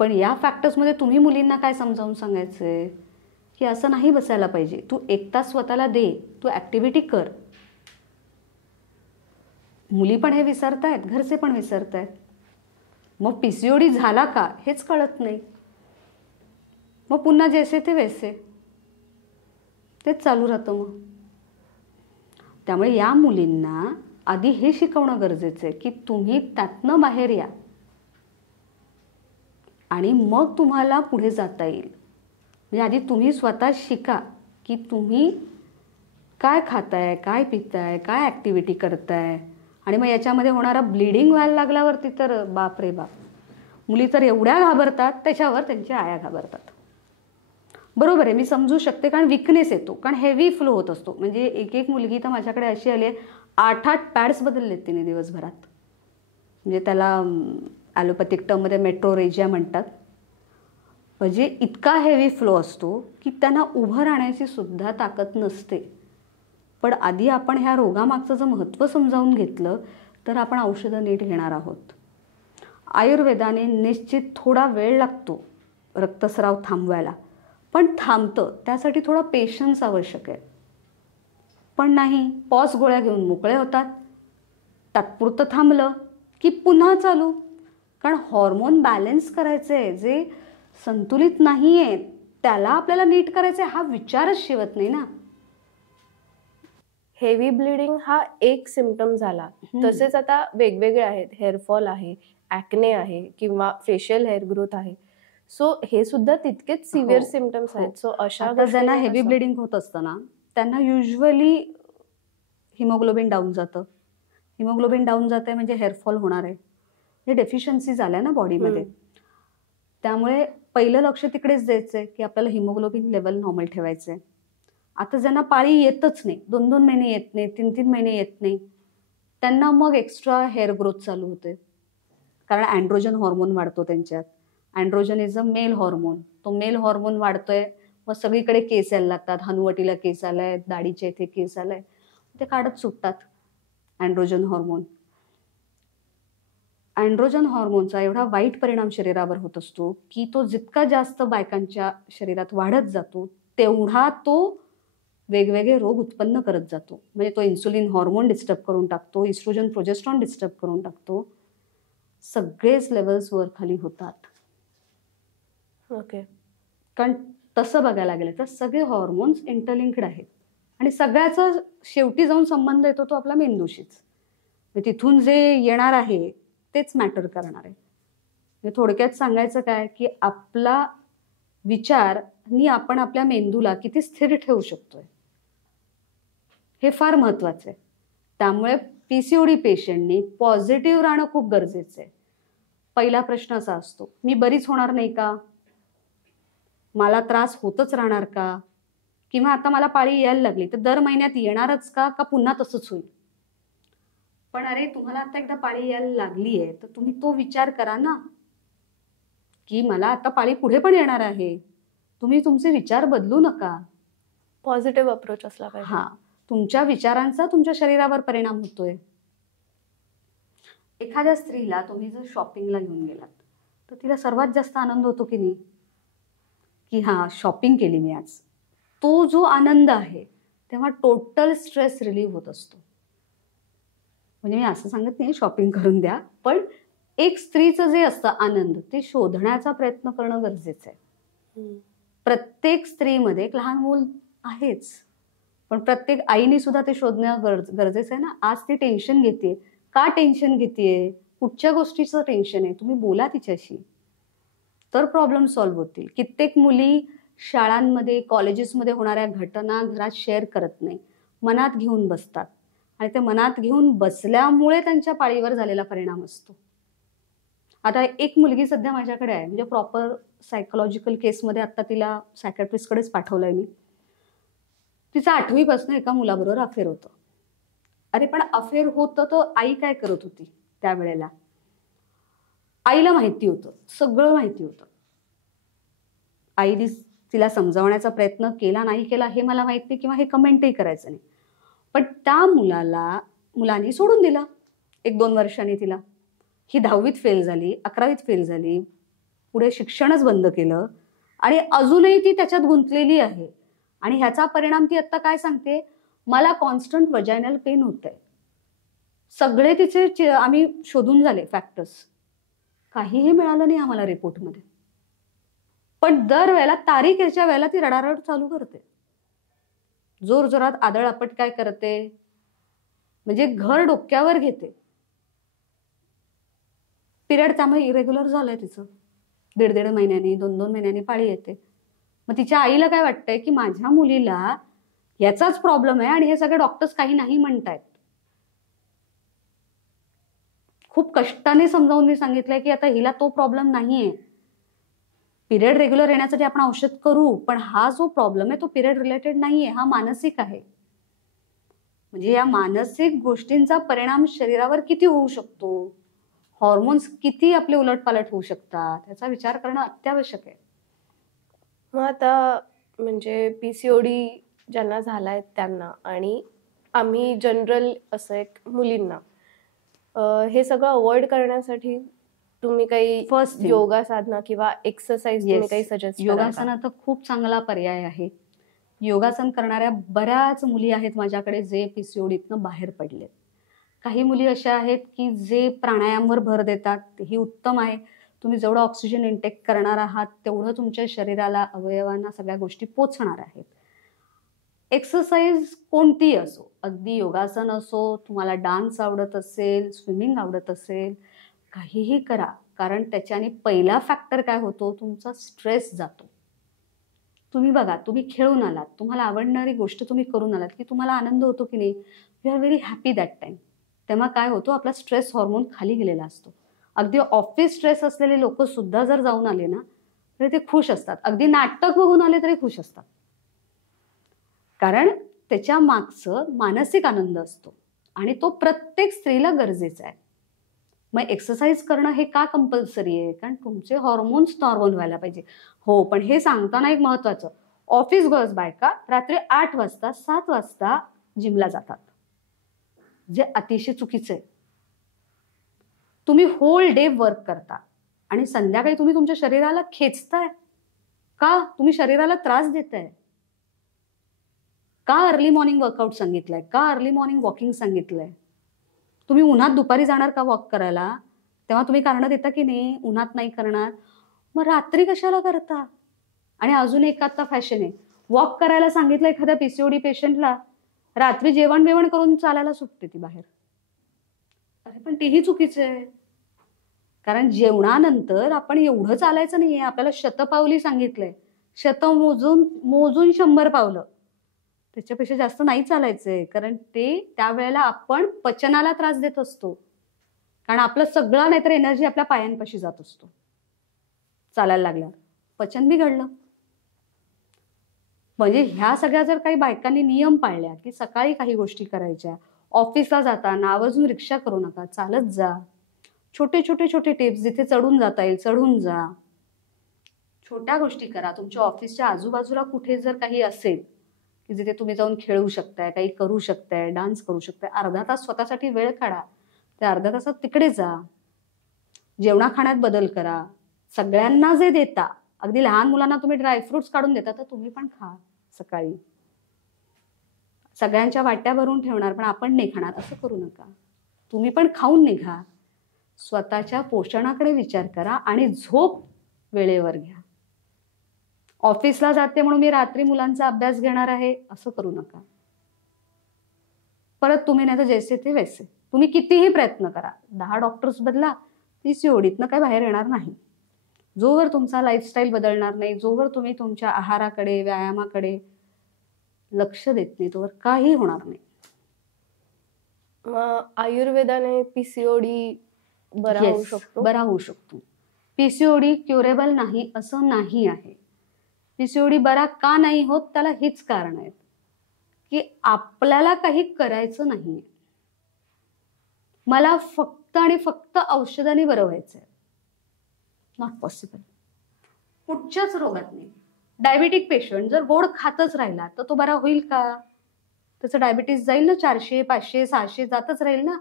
पण या फॅक्टर्समध्ये तुम्ही मुलींना काय समजावून सांगायचं आहे की असं नाही बसायला पाहिजे, तू 1 तास स्वतःला दे, तू ॲक्टिव्हिटी कर. मुली पण हे विसरतायत, घरचे पण विसरतायत. मग PCOD झाला का हेच कळत नाही, मग पुन्हा जैसे ते वैसे तेच चालू राहतं. मग त्यामुळे या मुलींना आधी हे शिकवणं गरजेचं आहे की तुम्ही त्यातनं बाहेर या आणि मग तुम्हाला पुढे जाता येईल. म्हणजे आधी तुम्ही स्वतः शिका की तुम्ही काय खाताय, काय पिताय, काय ॲक्टिव्हिटी करताय. आणि मग याच्यामध्ये होणारा ब्लिडिंग व्हायला लागल्यावरती तर बाप रे बाप, मुली तर एवढ्या घाबरतात, त्याच्यावर त्यांच्या आया घाबरतात. बरोबर आहे, मी समजू शकते, कारण विकनेस येतो, कारण हेवी फ्लो होत असतो. म्हणजे एक एक मुलगी तर माझ्याकडे अशी आली आहे, 8-8 पॅड्स बदललेत तिने दिवसभरात. म्हणजे त्याला ॲलोपॅथिक टर्ममध्ये मेट्रोरेजिया म्हणतात. म्हणजे इतका हेवी फ्लो असतो की त्यांना उभं राहण्याची सुद्धा ताकद नसते. पण आधी आपण ह्या रोगामागचं जर महत्त्व समजावून घेतलं तर आपण औषधं नीट घेणार आहोत. आयुर्वेदाने निश्चित थोडा वेळ लागतो रक्तस्राव थांबवायला, पण थांबतं. त्यासाठी थोडा पेशन्स आवश्यक आहे. पण नाही, पॉज गोळ्या घेऊन मोकळे होतात. तात्पुरतं थांबलं की पुन्हा चालू. कारण हॉर्मोन बॅलन्स करायचे, जे संतुलित नाही आहे त्याला आपल्याला नीट करायचं आहे, हा विचारच शिवत नाही ना. हेवी ब्लिडिंग हा एक सिम्पटम झाला. तसेच आता वेगवेगळे आहेत. हेअरफॉल आहे, ॲक्ने आहे, किंवा फेशियल हेअर ग्रोथ आहे. सो हे सुद्धा तितकेच सिव्हिअर सिम्पटम्स आहेत. सो अशा ज्यांना हेवी ब्लिडिंग होत असतं ना, त्यांना युजली हिमोग्लोबिन डाऊन जातं. हिमोग्लोबिन डाऊन जाते म्हणजे हेअरफॉल होणार आहे. हे डेफिशियन्सी झाल्या ना बॉडीमध्ये. त्यामुळे पहिलं लक्ष तिकडेच द्यायचं आहे की आपल्याला हिमोग्लोबिन लेवल नॉर्मल ठेवायचं आहे. आता ज्यांना पाळी येतच नाही, 2-2 महिने येत नाही, 3-3 महिने येत नाही, त्यांना मग एक्स्ट्रा हेअर ग्रोथ चालू होते. कारण अँड्रोजन हॉर्मोन वाढतो त्यांच्यात. Androgen is a mail hormone. तो मेल हॉर्मोन वाढतोय, मग सगळीकडे केस यायला लागतात. हनुवटीला केस आलाय, दाढीच्या इथे केस आलाय, ते काढत सुटतात अँड्रोजन हॉर्मोन. अँड्रोजन हॉर्मोनचा एवढा वाईट परिणाम शरीरावर होत असतो की तो जितका जास्त बायकांच्या शरीरात वाढत जातो तेवढा तो वेगवेगळे रोग उत्पन्न करत जातो. म्हणजे तो इन्सुलिन हॉर्मोन डिस्टर्ब करून टाकतो, इस्ट्रोजन प्रोजेस्ट्रॉन डिस्टर्ब करून टाकतो. सगळेच लेवल्स वर खाली होतात. ओके. कारण तसं बघायला गेलं तर सगळे हॉर्मोन्स इंटरलिंक्ड आहेत आणि सगळ्याचा शेवटी जाऊन संबंध येतो तो आपला मेंदूशीच. तिथून जे येणार आहे तेच मॅटर करणार आहे. म्हणजे थोडक्यात सांगायचं काय की आपला विचारनी आपण आपल्या मेंदूला किती स्थिर ठेवू शकतोय हे फार महत्वाचं आहे. त्यामुळे पीसीओडी पेशंटनी पॉझिटिव्ह राहणं खूप गरजेचं आहे. पहिला प्रश्न असा असतो, मी बरीच होणार नाही का, मला त्रास होतच राहणार का, किंवा आता मला पाळी यायला लागली तर दर महिन्यात येणारच का पुन्हा तसंच होईल. पण अरे, तुम्हाला आता एकदा पाळी यायला लागली आहे तर तुम्ही तो विचार करा ना की मला आता पाळी पुढे पण येणार आहे. तुम्ही तुमचे विचार बदलू नका. पॉझिटिव्ह अप्रोच असला पाहिजे. हा, तुमच्या विचारांचा तुमच्या शरीरावर परिणाम होतोय. एखाद्या स्त्रीला तुम्ही जर शॉपिंगला घेऊन गेलात तर तिला सर्वात जास्त आनंद होतो की नाही, की हा शॉपिंग केली मी आज. तो जो आनंद आहे तेव्हा टोटल स्ट्रेस रिलीव्ह होत असतो. म्हणजे मी असं सांगत नाही शॉपिंग करून द्या, पण एक स्त्रीचं जे असतं आनंद ते शोधण्याचा प्रयत्न करणं गरजेचं आहे. प्रत्येक स्त्रीमध्ये एक लहान मूल आहेच, पण प्रत्येक आईने सुद्धा ते शोधणं गरजेचं आहे ना. आज ती टेन्शन घेते, का टेन्शन घेतेय, कुठच्या गोष्टीचं टेन्शन आहे, तुम्ही बोला तिच्याशी तर प्रॉब्लेम सॉल्व्ह होतील. कित्येक मुली शाळांमध्ये कॉलेजेसमध्ये होणाऱ्या घटना घरात शेअर करत नाही, मनात घेऊन बसतात आणि ते मनात घेऊन बसल्यामुळे त्यांच्या पाळीवर झालेला परिणाम असतो. आता एक मुलगी सध्या माझ्याकडे आहे, म्हणजे प्रॉपर सायकोलॉजिकल केसमध्ये आता तिला सायकॅट्रिस्टकडेच पाठवलंय मी. तिचं 8वी पासून एका मुलाबरोबर अफेअर होतं. अरे पण अफेअर होतं तर आई काय करत होती त्यावेळेला, आईला माहिती होतं, सगळं माहिती होतं. आईने तिला समजावण्याचा प्रयत्न केला नाही केला हे मला माहित नाही, किंवा हे कमेंटही करायचं नाही. पण त्या मुलाने सोडून दिला 1-2 वर्षांनी तिला. ही 10वीत फेल झाली, 11वीत फेल झाली, पुढे शिक्षणच बंद केलं आणि अजूनही ती त्याच्यात गुंतलेली आहे. आणि ह्याचा परिणाम ती आता काय सांगते, मला कॉन्स्टंट वजायनल पेन होतंय. सगळे तिचे आम्ही शोधून झाले फॅक्टर्स, काहीही मिळालं नाही आम्हाला रिपोर्टमध्ये. पण दरवेळेला तारीख याच्या वेळेला ती रडारड चालू करते, जोर जोरात आदळआपट काय करते, म्हणजे घर डोक्यावर घेते. पिरियड त्यामुळे इरेग्युलर झालंय तिचं. 1.5 महिन्यांनी 2-2 महिन्यांनी पाळी येते. मग तिच्या आईला काय वाटतंय की माझ्या मुलीला याचाच प्रॉब्लेम आहे आणि हे सगळे डॉक्टर्स काही नाही म्हणतायत. खूप कष्टाने समजावून मी सांगितलंय की आता हिला तो प्रॉब्लेम नाहीये, पिरियड रेग्युलर येण्यासाठी आपण औषध करू, पण हा जो प्रॉब्लेम आहे तो पिरियड रिलेटेड नाहीये, हा मानसिक आहे. म्हणजे या मानसिक गोष्टींचा परिणाम शरीरावर किती होऊ शकतो, हॉर्मोन्स किती आपले उलटपालट होऊ शकतात, याचा विचार करणं अत्यावश्यक आहे. मग आता म्हणजे पीसीओडी ज्यांना झालाय त्यांना आणि आम्ही जनरल असं एक मुलींना हे सगळं अवॉइड करण्यासाठी तुम्ही काही First thing. योगा साधना किंवा एक्सरसाइज तुम्ही Yes. काही सजेस्ट योगासन तर खूप चांगला पर्याय आहे. योगासन करणाऱ्या बऱ्याच मुली आहेत माझ्याकडे जे पीसीओडीतनं बाहेर पडलेत. काही मुली अशा आहेत की जे प्राणायामवर भर देतात, तेही उत्तम आहे. तुम्ही जेवढं ऑक्सिजन इंटेक करणार आहात तेवढं तुमच्या शरीराला, अवयवांना सगळ्या गोष्टी पोचणार आहेत. एक्सरसाइज कोणतीही असो, अगदी योगासन असो, तुम्हाला डान्स आवडत असेल, स्विमिंग आवडत असेल, काहीही करा. कारण त्याच्याने पहिला फॅक्टर काय होतो, तुमचा स्ट्रेस जातो. तुम्ही बघा, तुम्ही खेळून आलात, तुम्हाला आवडणारी गोष्ट तुम्ही करून आलात की तुम्हाला आनंद होतो की नाही, you are very happy that time. तेव्हा काय होतो, आपला स्ट्रेस हॉर्मोन खाली गेलेला असतो. अगदी ऑफिस स्ट्रेस असलेले लोक सुद्धा जर जाऊन आले ना तरी ते खुश असतात. अगदी नाटक बघून आले तरी खुश असतात, कारण त्याच्या मागचं मानसिक आनंद असतो आणि तो प्रत्येक स्त्रीला गरजेचा आहे. मग एक्सरसाइज करणं हे का कंपल्सरी आहे, कारण तुमचे हॉर्मोन्स नॉर्मल व्हायला पाहिजे. हो, पण हे सांगताना एक महत्वाचं, ऑफिस गर्ल्स बायका रात्री 8 वाजता 7 वाजता जिमला जातात, जे अतिशय चुकीचं आहे. तुम्ही होल डे वर्क करता आणि संध्याकाळी तुम्ही तुमच्या शरीराला खेचताय का, तुम्ही शरीराला त्रास देताय का? अर्ली मॉर्निंग वर्कआउट सांगितलंय का, अर्ली मॉर्निंग वॉकिंग सांगितलंय. तुम्ही उन्हात दुपारी जाणार का वॉक करायला, तेव्हा तुम्ही कारण देता की नाही उन्हात नाही करणार, मग रात्री कशाला करता. आणि अजून एक आता फॅशन आहे, वॉक करायला सांगितलं एखाद्या पीसीओडी पेशंटला, रात्री जेवण बेवण करून चालायला सुटते ती बाहेर. अरे पण तेही चुकीचं आहे, कारण जेवणानंतर आपण एवढं चालायचं नाहीये. आपल्याला शतपावली सांगितलंय, मोजून 100 पावलं, त्याच्यापेक्षा जास्त नाही चालायचंय. कारण ते त्यावेळेला आपण पचनाला त्रास देत असतो, कारण आपलं सगळं नाहीतर एनर्जी आपल्या पायांपाशी जात असतो. चालायला लागल्यावर पचन बिघडलं. म्हणजे ह्या सगळ्या जर काही बायकांनी नियम पाळल्या की सकाळी काही गोष्टी करायच्या, ऑफिसला जाताना आवर्जून रिक्षा करू नका, चालत जा. छोटे छोटे छोटे टिप्स, जिथे चढून जाता येईल चढून जा, छोट्या गोष्टी करा. तुमच्या ऑफिसच्या आजूबाजूला कुठे जर काही असेल की जिथे तुम्ही जाऊन खेळू शकताय, काही करू शकताय, डान्स करू शकताय, अर्धा तास स्वतःसाठी वेळ काढा. त्या अर्ध्या तासात तिकडे जा. जेवणा खाण्यात बदल करा. सगळ्यांना जे देता, अगदी लहान मुलांना तुम्ही ड्रायफ्रुट्स काढून देता, तर तुम्ही पण खा. सकाळी सगळ्यांच्या वाट्या भरून ठेवणार पण आपण नाही खाणार, असं करू नका. तुम्ही पण खाऊन निघा. स्वतःच्या पोषणाकडे विचार करा आणि झोप वेळेवर घ्या. ऑफिसला जाते म्हणून मी रात्री मुलांचा अभ्यास घेणार आहे असं करू नका. परत तुम्ही नाही तर जैसे ते वैसे. तुम्ही कितीही प्रयत्न करा, 10 डॉक्टर्स बदला, पीसीओडीतनं काही बाहेर येणार नाही. जोवर तुमचा लाईफस्टाईल बदलणार नाही, जोवर तुम्ही तुमच्या आहाराकडे, व्यायामाकडे लक्ष देत नाही, तोवर काही होणार नाही. मग आयुर्वेदाने पीसीओडी बरा होऊ शकतो? बरा होऊ शकतो. पीसीओडी क्युरेबल नाही असं नाही आहे. पीसीओडी बरा का नाही होत, त्याला हीच कारण आहेत की आपल्याला काही करायचं नाहीये. मला फक्त आणि फक्त औषधाने बरं व्हायचंय. Not possible. कुठच्याच रोगात नाही. डायबिटिक पेशंट जर गोड खातच राहिला तर तो बरा होईल का? त्याचं डायबिटीस जाईल ना, 400, 500, 600 जातच राहील ना.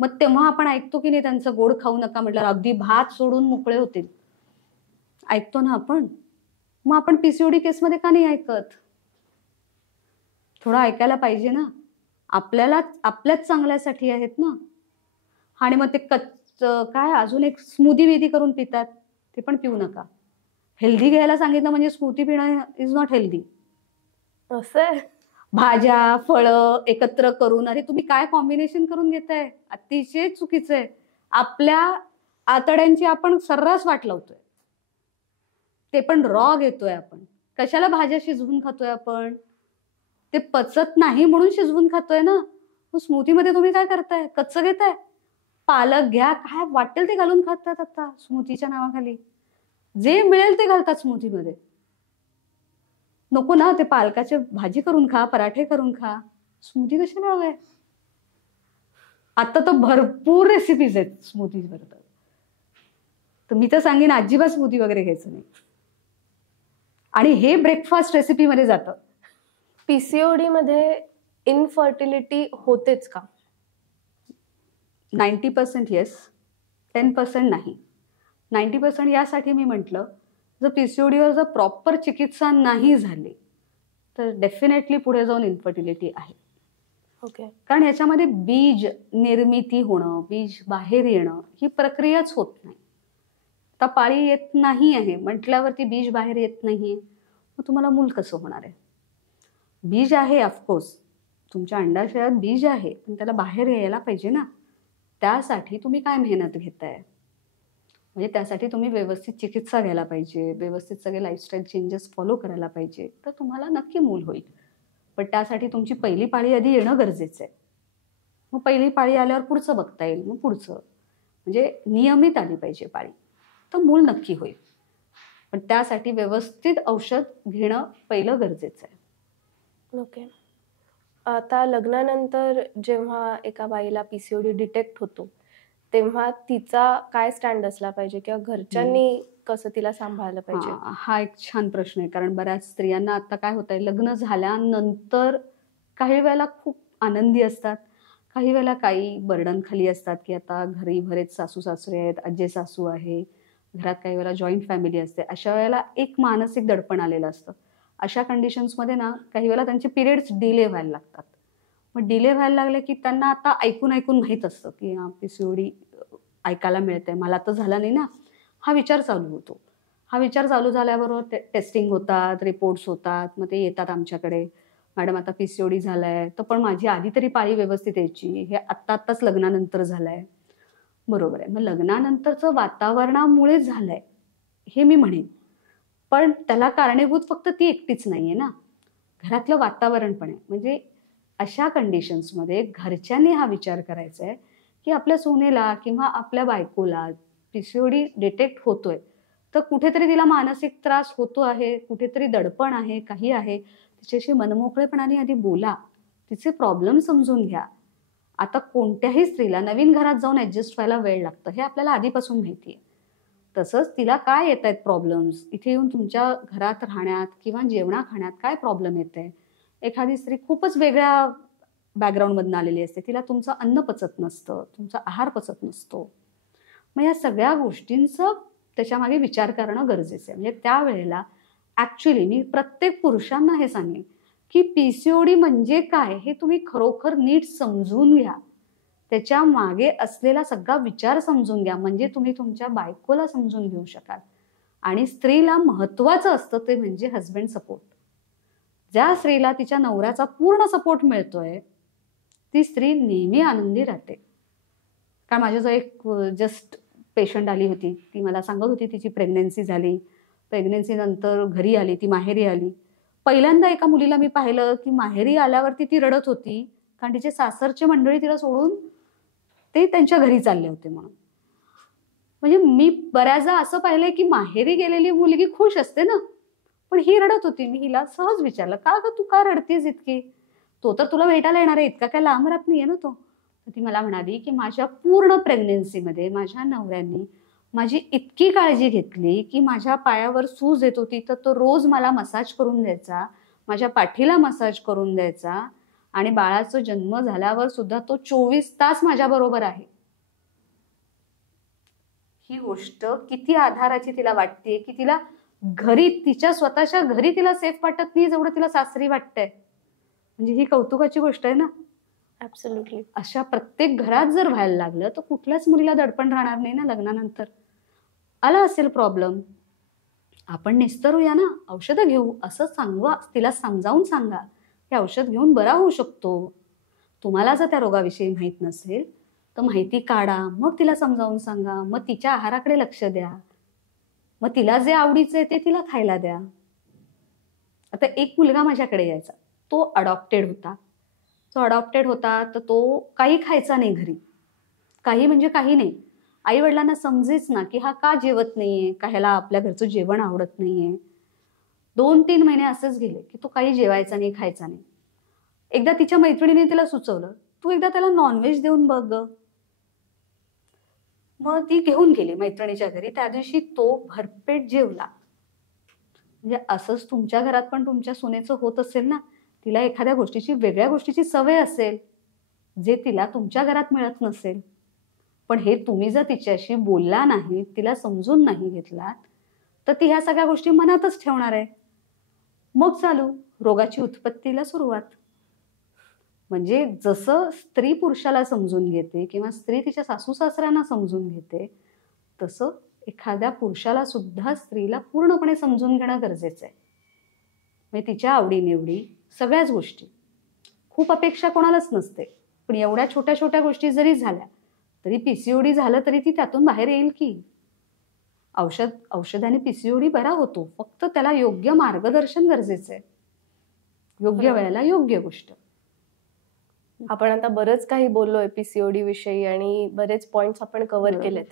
मग तेव्हा आपण ऐकतो की नाही त्यांचं गोड खाऊ नका म्हटलं, अगदी भात सोडून मोकळे होतील, ऐकतो ना आपण. मग आपण पीसीओडी केसमध्ये का नाही ऐकत? थोडं ऐकायला पाहिजे ना. आपल्याच चांगल्यासाठी आहेत ना. आणि मग ते काय अजून एक स्मूदी विधी करून पितात, ते पण पिऊ नका. हेल्दी घ्यायला सांगितलं म्हणजे स्मूदी पिणं इज नॉट हेल्दी. असं भाज्या फळं एकत्र करून, अरे तुम्ही काय कॉम्बिनेशन करून घेताय, अतिशय चुकीचं आहे. आपल्या आतड्यांची आपण सर्रास वाट लावतोय, ते पण रॉ घेतोय आपण. कशाला भाज्या शिजवून खातोय आपण? ते पचत नाही म्हणून शिजवून खातोय ना. मग स्मूथीमध्ये तुम्ही काय करताय, कच्चं घेताय. पालक घ्या, काय वाटेल ते घालून खातात आता स्मूथीच्या नावाखाली. जे मिळेल ते घालतात स्मूथीमध्ये. नको ना ते पालकाची भाजी करून खा, पराठे करून खा, स्मूथी कशाला हवंय? आता तर भरपूर रेसिपीज आहेत स्मूथीज वर. तर मी तर सांगेन अजिबात स्मूथी वगैरे घ्यायचं नाही. आणि हे ब्रेकफास्ट रेसिपीमध्ये जातं. पीसीओडी मध्ये इनफर्टिलिटी होतेच का? 90% येस, 10% नाही. 90% यासाठी मी म्हटलं, जर पीसीओडीवर जर प्रॉपर चिकित्सा नाही झाली तर डेफिनेटली पुढे जाऊन इन्फर्टिलिटी आहे. ओके. कारण याच्यामध्ये बीज निर्मिती होणं, बीज बाहेर येणं ही प्रक्रियाच होत नाही. आता पाळी येत नाही आहे म्हटल्यावरती बीज बाहेर येत नाहीये, मग तुम्हाला मूल कसं होणार आहे? बीज आहे ऑफकोर्स, तुमच्या अंडाशयात बीज आहे, पण त्याला बाहेर यायला पाहिजे ना. त्यासाठी तुम्ही काय मेहनत घेताय? म्हणजे त्यासाठी तुम्ही व्यवस्थित चिकित्सा घ्यायला पाहिजे, व्यवस्थित सगळे लाईफस्टाईल चेंजेस फॉलो करायला पाहिजे, तर तुम्हाला नक्की मूल होईल. पण त्यासाठी तुमची पहिली पाळी आधी येणं गरजेचं आहे. मग पहिली पाळी आल्यावर पुढचं बघता येईल, मग पुढचं, म्हणजे नियमित आली पाहिजे पाळी, तर मूल नक्की होईल. पण त्यासाठी व्यवस्थित औषध घेणं पहिलं गरजेचं आहे. ओके. आता लग्नानंतर जेव्हा एका बाईला पीसीओडी डिटेक्ट होतो तेव्हा तिचा काय स्टँड असला पाहिजे किंवा घरच्यांनी कसं तिला सांभाळलं पाहिजे? हा एक छान प्रश्न आहे. कारण बऱ्याच स्त्रियांना आता काय होत आहे, लग्न झाल्यानंतर काही वेळेला खूप आनंदी असतात, काही वेळेला काही बर्डन खाली असतात की आता घरी बरेच सासू सासरे आहेत, आजे सासू आहे, घरात काही वेळेला जॉईंट फॅमिली असते. अशा वेळेला एक मानसिक दडपण आलेलं असतं. अशा कंडिशन्समध्ये ना काही वेळेला त्यांचे पिरियड्स डिले व्हायला लागतात. मग डिले व्हायला लागले की त्यांना आता ऐकून ऐकून माहीत असतं की पीसीओडी ऐकायला मिळते, मला तर झाला नाही ना, हा विचार चालू होतो. हा विचार चालू झाल्याबरोबर टेस्टिंग होतात, रिपोर्ट्स होतात, मग ते येतात आमच्याकडे, मॅडम आता पीसीओडी झालाय. तर पण माझी आधी तरी पाळी व्यवस्थित यायची, हे आत्ताच लग्नानंतर झालंय. बरोबर आहे, मग लग्नानंतरचं वातावरणामुळे झालंय हे मी म्हणेन, पण त्याला कारणीभूत फक्त ती एकटीच नाहीये ना, घरातलं वातावरण पण आहे. म्हणजे अशा कंडिशन्समध्ये घरच्यांनी हा विचार करायचा आहे की आपल्या सुनेला किंवा आपल्या बायकोला पीसीओडी डिटेक्ट होतोय, तर कुठेतरी तिला मानसिक त्रास होतो आहे, कुठेतरी दडपण आहे, काही आहे, तिच्याशी मनमोकळेपणाने आधी बोला, तिचे प्रॉब्लेम समजून घ्या. आता कोणत्याही स्त्रीला नवीन घरात जाऊन ऍडजस्ट व्हायला वेळ लागतं, हे आपल्याला आधीपासून माहिती आहे. तसंच तिला काय येत आहेत प्रॉब्लेम्स, इथे येऊन तुमच्या घरात राहण्यात किंवा जेवणा खाण्यात काय प्रॉब्लेम येत आहे. एखादी स्त्री खूपच वेगळ्या बॅकग्राऊंडमधून आलेली असते, तिला तुमचं अन्न पचत नसतं, तुमचा आहार पचत नसतो. मग या सगळ्या गोष्टींचं त्याच्यामागे विचार करणं गरजेचं आहे. म्हणजे त्यावेळेला ॲक्च्युली मी प्रत्येक पुरुषांना हे सांगेन की पीसीओडी म्हणजे काय हे तुम्ही खरोखर नीट समजून घ्या, त्याच्या मागे असलेला सगळा विचार समजून घ्या, म्हणजे तुम्ही तुमच्या बायकोला समजून घेऊ शकाल. आणि स्त्रीला महत्वाचं असतं ते म्हणजे हजबंड सपोर्ट. ज्या स्त्रीला तिच्या नवऱ्याचा पूर्ण सपोर्ट मिळतोय ती स्त्री नेहमी आनंदी राहते. कारण माझ्याजवळ एक जस्ट पेशंट आली होती, ती मला सांगत होती तिची प्रेग्नन्सी झाली, प्रेग्नन्सी नंतर घरी आली, ती माहेरी आली. पहिल्यांदा एका मुलीला मी पाहिलं की माहेरी आल्यावरती ती रडत होती, कारण तिचे सासरचे मंडळी तिला सोडून ते त्यांच्या घरी चालले होते म्हणून. म्हणजे मी बऱ्याचदा असं पाहिलंय की माहेरी गेलेली मुलगी खुश असते ना, पण ही रडत होती. मी हिला सहज विचारलं, का ग तू का रडतीस इतकी, तो तर तुला भेटायला येणार आहे, इतका काय लांब राहत नाहीये ना तो. तर ती मला म्हणाली की माझ्या पूर्ण प्रेग्नन्सीमध्ये माझ्या नवऱ्यांनी माझी इतकी काळजी घेतली की माझ्या पायावर सूज येत होती तर तो रोज मला मसाज करून द्यायचा, माझ्या पाठीला मसाज करून द्यायचा, आणि बाळाचा जन्म झाल्यावर सुद्धा तो 24 तास माझ्या बरोबर आहे. ही गोष्ट किती आधाराची तिला वाटते की तिला घरी, तिच्या स्वतःच्या घरी तिला सेफ वाटत नाही जेवढं तिला सासरी वाटतंय. म्हणजे ही कौतुकाची गोष्ट आहे ना. ऍब्सोल्युटली. अशा प्रत्येक घरात जर व्हायला लागलं तर कुठल्याच मुलीला दडपण राहणार नाही ना. लग्नानंतर आला असेल प्रॉब्लेम, आपण निस्तरूया ना, औषधं घेऊ असं सांगा, तिला समजावून सांगा हे औषध घेऊन बरा होऊ शकतो. तुम्हाला जर त्या रोगाविषयी माहीत नसेल तर माहिती काढा, मग तिला समजावून सांगा, मग तिच्या आहाराकडे लक्ष द्या, मग तिला जे आवडीचं आहे ते तिला खायला द्या. आता एक मुलगा माझ्याकडे यायचा, तो अडॉप्टेड होता तर तो काही खायचा नाही घरी, काही म्हणजे काही नाही. आई वडिलांना समजेच ना की हा का जेवत नाहीये, का ह्याला आपल्या घरचं जेवण आवडत नाहीये. 2-3 महिने असेच गेले की तो काही जेवायचा नाही, खायचा नाही. एकदा तिच्या मैत्रिणीने तिला सुचवलं, तू एकदा त्याला नॉनव्हेज देऊन बघ ग. मग ती घेऊन गेली मैत्रिणीच्या घरी. त्या दिवशी तो भरपेट जेवला. म्हणजे असंच तुमच्या घरात पण तुमच्या सुनेचं होत असेल ना. तिला एखाद्या गोष्टीची, वेगळ्या गोष्टीची सवय असेल जे तिला तुमच्या घरात मिळत नसेल. पण हे तुम्ही जर तिच्याशी बोलला नाही, तिला समजून नाही घेतलात, तर ती ह्या सगळ्या गोष्टी मनातच ठेवणार आहे. मग चालू रोगाची उत्पत्तीला सुरुवात. म्हणजे जसं स्त्री पुरुषाला समजून घेते किंवा स्त्री तिच्या सासू सासऱ्यांना समजून घेते, तसं एखाद्या पुरुषाला सुद्धा स्त्रीला पूर्णपणे समजून घेणं गरजेचं आहे. म्हणजे तिच्या आवडीनिवडी, सगळ्याच गोष्टी. खूप अपेक्षा कोणालाच नसते, पण एवढ्या छोट्या छोट्या गोष्टी जरी झाल्या तरी पीसीओडी झालं तरी ती त्यातून बाहेर येईल की. औषधाने पीसीओडी बरा होतो, फक्त त्याला योग्य मार्गदर्शन गरजेचं आहे. योग्य वेळेला योग्य गोष्ट. आपण आता बरंच काही बोललोय पीसीओडी विषयी आणि बरेच पॉइंट्स आपण कव्हर बरोबर. केलेत.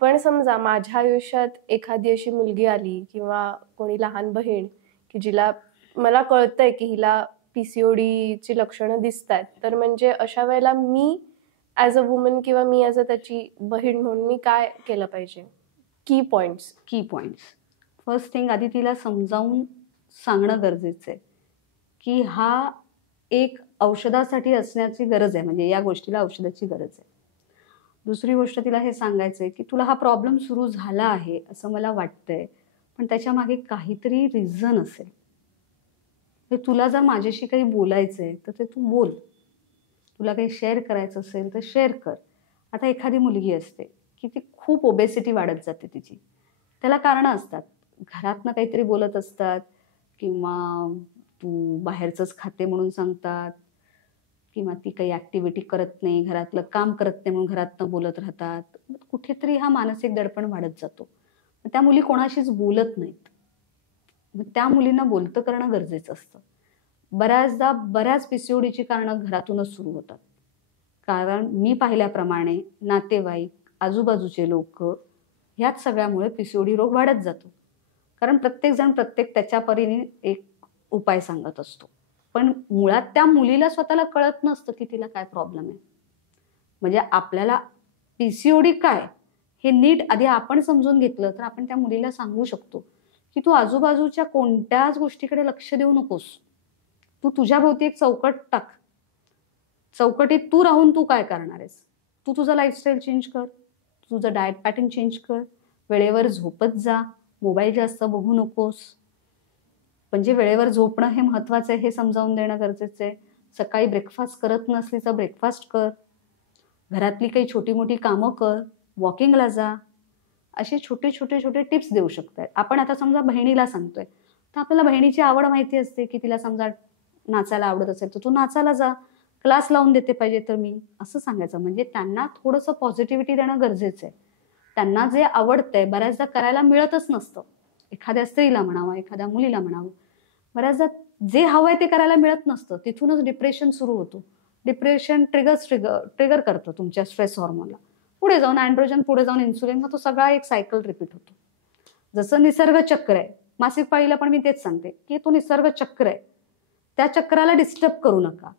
पण समजा माझ्या आयुष्यात एखादी अशी मुलगी आली किंवा कोणी लहान बहीण की जिला मला कळतंय की हिला पीसीओडीची लक्षणं दिसतात, तर म्हणजे अशा वेळेला मी ॲज अ वुमन किंवा मी ॲज अ त्याची बहीण म्हणून मी काय केलं पाहिजे? की पॉइंट्स. फर्स्ट थिंग, आधी तिला समजावून सांगणं गरजेचं आहे की हा एक औषधासाठी असण्याची गरज आहे. म्हणजे या गोष्टीला औषधाची गरज आहे. दुसरी गोष्ट, तिला हे सांगायचं आहे की तुला हा प्रॉब्लेम सुरू झाला आहे असं मला वाटतंय, पण त्याच्या मागे काहीतरी रिझन असेल. तुला जर माझ्याशी काही बोलायचं आहे तर ते तू बोल. तुला काही शेअर करायचं असेल तर शेअर कर. आता एखादी मुलगी असते की ती खूप ओबेसिटी वाढत जाते तिची. त्याला कारणं असतात. घरातनं काहीतरी बोलत असतात किंवा तू बाहेरचंच खाते म्हणून सांगतात किंवा ती काही ॲक्टिव्हिटी करत नाही, घरातलं काम करत नाही म्हणून घरातनं बोलत राहतात. कुठेतरी हा मानसिक दडपण वाढत जातो. त्या मुली कोणाशीच बोलत नाहीत. मग त्या मुलींना बोलतं करणं गरजेचं असतं. बऱ्याचदा बऱ्याच पीसीओडीची कारणं घरातूनच सुरू होतात. कारण मी पाहिल्याप्रमाणे नातेवाईक, आजूबाजूचे लोक, ह्याच सगळ्यामुळे पीसीओडी रोग वाढत जातो. कारण प्रत्येकजण प्रत्येक त्याच्या परीने एक उपाय सांगत असतो, पण मुळात त्या मुलीला स्वतःला कळत नसतं की तिला काय प्रॉब्लेम आहे. म्हणजे आपल्याला पीसीओडी काय हे नीट आधी आपण समजून घेतलं तर आपण त्या मुलीला सांगू शकतो की तू आजूबाजूच्या कोणत्याच गोष्टीकडे लक्ष देऊ नकोस. तू तुझ्या भोवती एक चौकट टाक. चौकटीत तू राहून तू काय करणार आहेस? तू तुझं लाईफस्टाईल चेंज कर, तुझं डाएट पॅटर्न चेंज कर, वेळेवर झोपत जा, मोबाईल जास्त बघू नकोस. म्हणजे वेळेवर झोपणं हे महत्वाचं आहे हे समजावून देणं गरजेचं आहे. सकाळी ब्रेकफास्ट करत नसली तर ब्रेकफास्ट कर. घरातली काही छोटी मोठी कामं कर, वॉकिंगला जा. असे छोटे छोटे छोटे टिप्स देऊ शकतात. आपण आता समजा बहिणीला सांगतोय तर आपल्याला बहिणीची आवड माहिती असते की तिला समजा नाचायला आवडत असेल तर तू नाचायला जा, क्लास लावून देते पाहिजे तर मी, असं सांगायचं. म्हणजे त्यांना थोडंसं पॉझिटिव्हिटी देणं गरजेचं आहे. त्यांना जे आवडतंय बऱ्याचदा करायला मिळतच नसतं. एखाद्या स्त्रीला म्हणावं, एखाद्या मुलीला म्हणावं, बऱ्याचदा जे हवंय ते करायला मिळत नसतं. तिथूनच डिप्रेशन सुरू होतो. डिप्रेशन ट्रिगर करतं तुमच्या स्ट्रेस हॉर्मोनला. पुढे जाऊन अँड्रोजन, पुढे जाऊन इन्सुलिन, मग तो सगळा एक सायकल रिपीट होतो. जसं निसर्ग चक्र आहे, मासिक पाळीला पण मी तेच सांगते की तो निसर्ग चक्र आहे. त्या चक्राला डिस्टर्ब करू नका.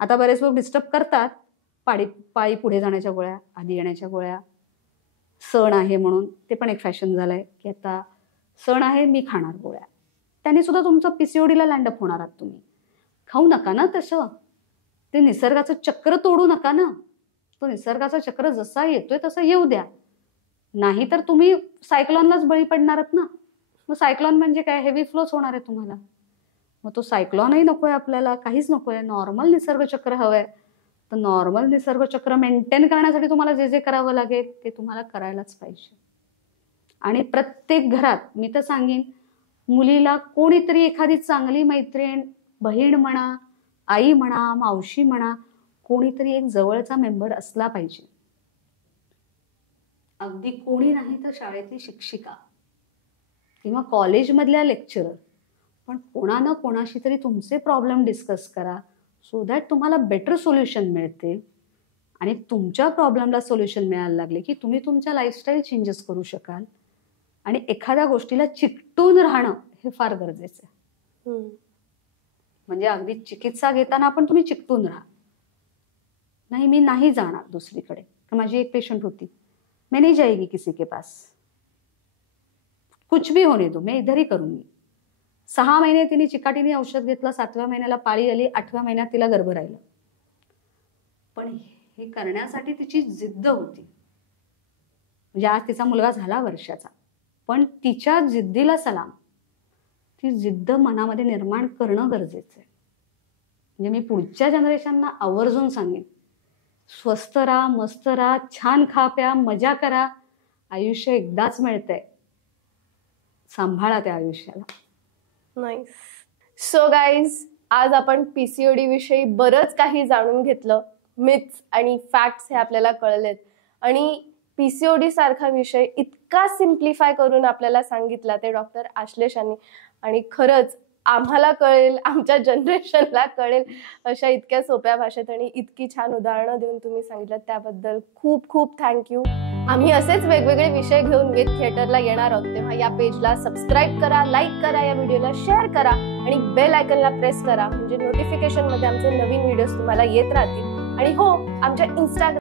आता बरेच लोक डिस्टर्ब करतात. पाळी पुढे जाण्याच्या गोळ्या, आधी येण्याच्या गोळ्या, सण आहे म्हणून ते पण एक फॅशन झालंय की आता सण आहे मी खाणार गोळ्या. त्याने सुद्धा तुमचं पीसीओडीला लँडअप होणार आहात तुम्ही. खाऊ नका ना तसं. ते निसर्गाचं चक्र तोडू नका ना. तो निसर्गाचा चक्र जसा येतोय तसं येऊ द्या. नाही तर तुम्ही सायक्लॉनलाच बळी पडणार आहात ना. मग सायक्लॉन म्हणजे काय? हेवी फ्लोच होणार आहे तुम्हाला. मग तो सायक्लॉनही नकोय आपल्याला, काहीच नकोय. नॉर्मल निसर्ग चक्र हवंय. तर नॉर्मल निसर्ग चक्र मेंटेन करण्यासाठी तुम्हाला जे जे करावं लागेल ते तुम्हाला करायलाच पाहिजे. आणि प्रत्येक घरात मी तर सांगेन, मुलीला कोणीतरी एखादी चांगली मैत्रीण, बहीण म्हणा, आई म्हणा, मावशी म्हणा, कोणीतरी एक जवळचा मेंबर असला पाहिजे. अगदी कोणी नाही तर शाळेतली शिक्षिका किंवा कॉलेजमधल्या लेक्चरर, पण कोणा ना कोणाशी तरी तुमचे प्रॉब्लेम डिस्कस करा, सो दॅट तुम्हाला बेटर सोल्युशन मिळतील आणि तुमच्या प्रॉब्लेमला सोल्युशन मिळायला लागले की तुम्ही तुमच्या लाईफस्टाईल चेंजेस करू शकाल. आणि एखाद्या गोष्टीला चिकटून राहणं हे फार गरजेचं आहे. म्हणजे अगदी चिकित्सा घेताना पण तुम्ही चिकटून राहा. नाही, मी नाही जाणार दुसरीकडे. तर माझी एक पेशंट होती, मैं नहीं जाएगी किसी के पास, कुछ भी होने दो, मैं इधर ही करूंगी. 6 महिने तिने चिकाटीने औषध घेतलं, 7व्या महिन्याला पाळी आली, 8व्या महिन्यात तिला गर्भ राहिलं. पण हे करण्यासाठी तिची जिद्द होती. म्हणजे आज तिचा मुलगा झाला वर्षाचा, पण तिच्या जिद्दीला सलाम. ती जिद्द मनामध्ये निर्माण करणं गरजेचं आहे. म्हणजे मी पुढच्या जनरेशनना आवर्जून सांगेन, स्वस्त राहा, मस्त राहा, छान खा प्या, मजा करा. आयुष्य एकदाच मिळतंय, सांभाळा त्या आयुष्याला. नाईस. सो गाईज, आज आपण पीसीओडी विषयी बरंच काही जाणून घेतलं. मिथ्स आणि फॅक्ट्स हे आपल्याला कळलेत. आणि पीसीओडी सारखा विषय इतका सिम्प्लिफाय करून आपल्याला सांगितला ते डॉक्टर आश्लेष यांनी. आणि खरंच आम्हाला कळेल, आमच्या जनरेशनला कळेल अशा इतक्या सोप्या भाषेत आणि इतकी छान उदाहरणं देऊन तुम्ही सांगितलं, त्याबद्दल खूप खूप थँक्यू. आम्ही असेच वेगवेगळे विषय घेऊन वेद थिएटरला येणार आहोत. तेव्हा या पेजला सबस्क्राईब करा, लाईक करा, या व्हिडिओला शेअर करा आणि बेल आयकनला प्रेस करा. म्हणजे नोटिफिकेशन मध्ये आमचे नवीन व्हिडिओज तुम्हाला येत राहतील. आणि हो, आमच्या इंस्टाग्राम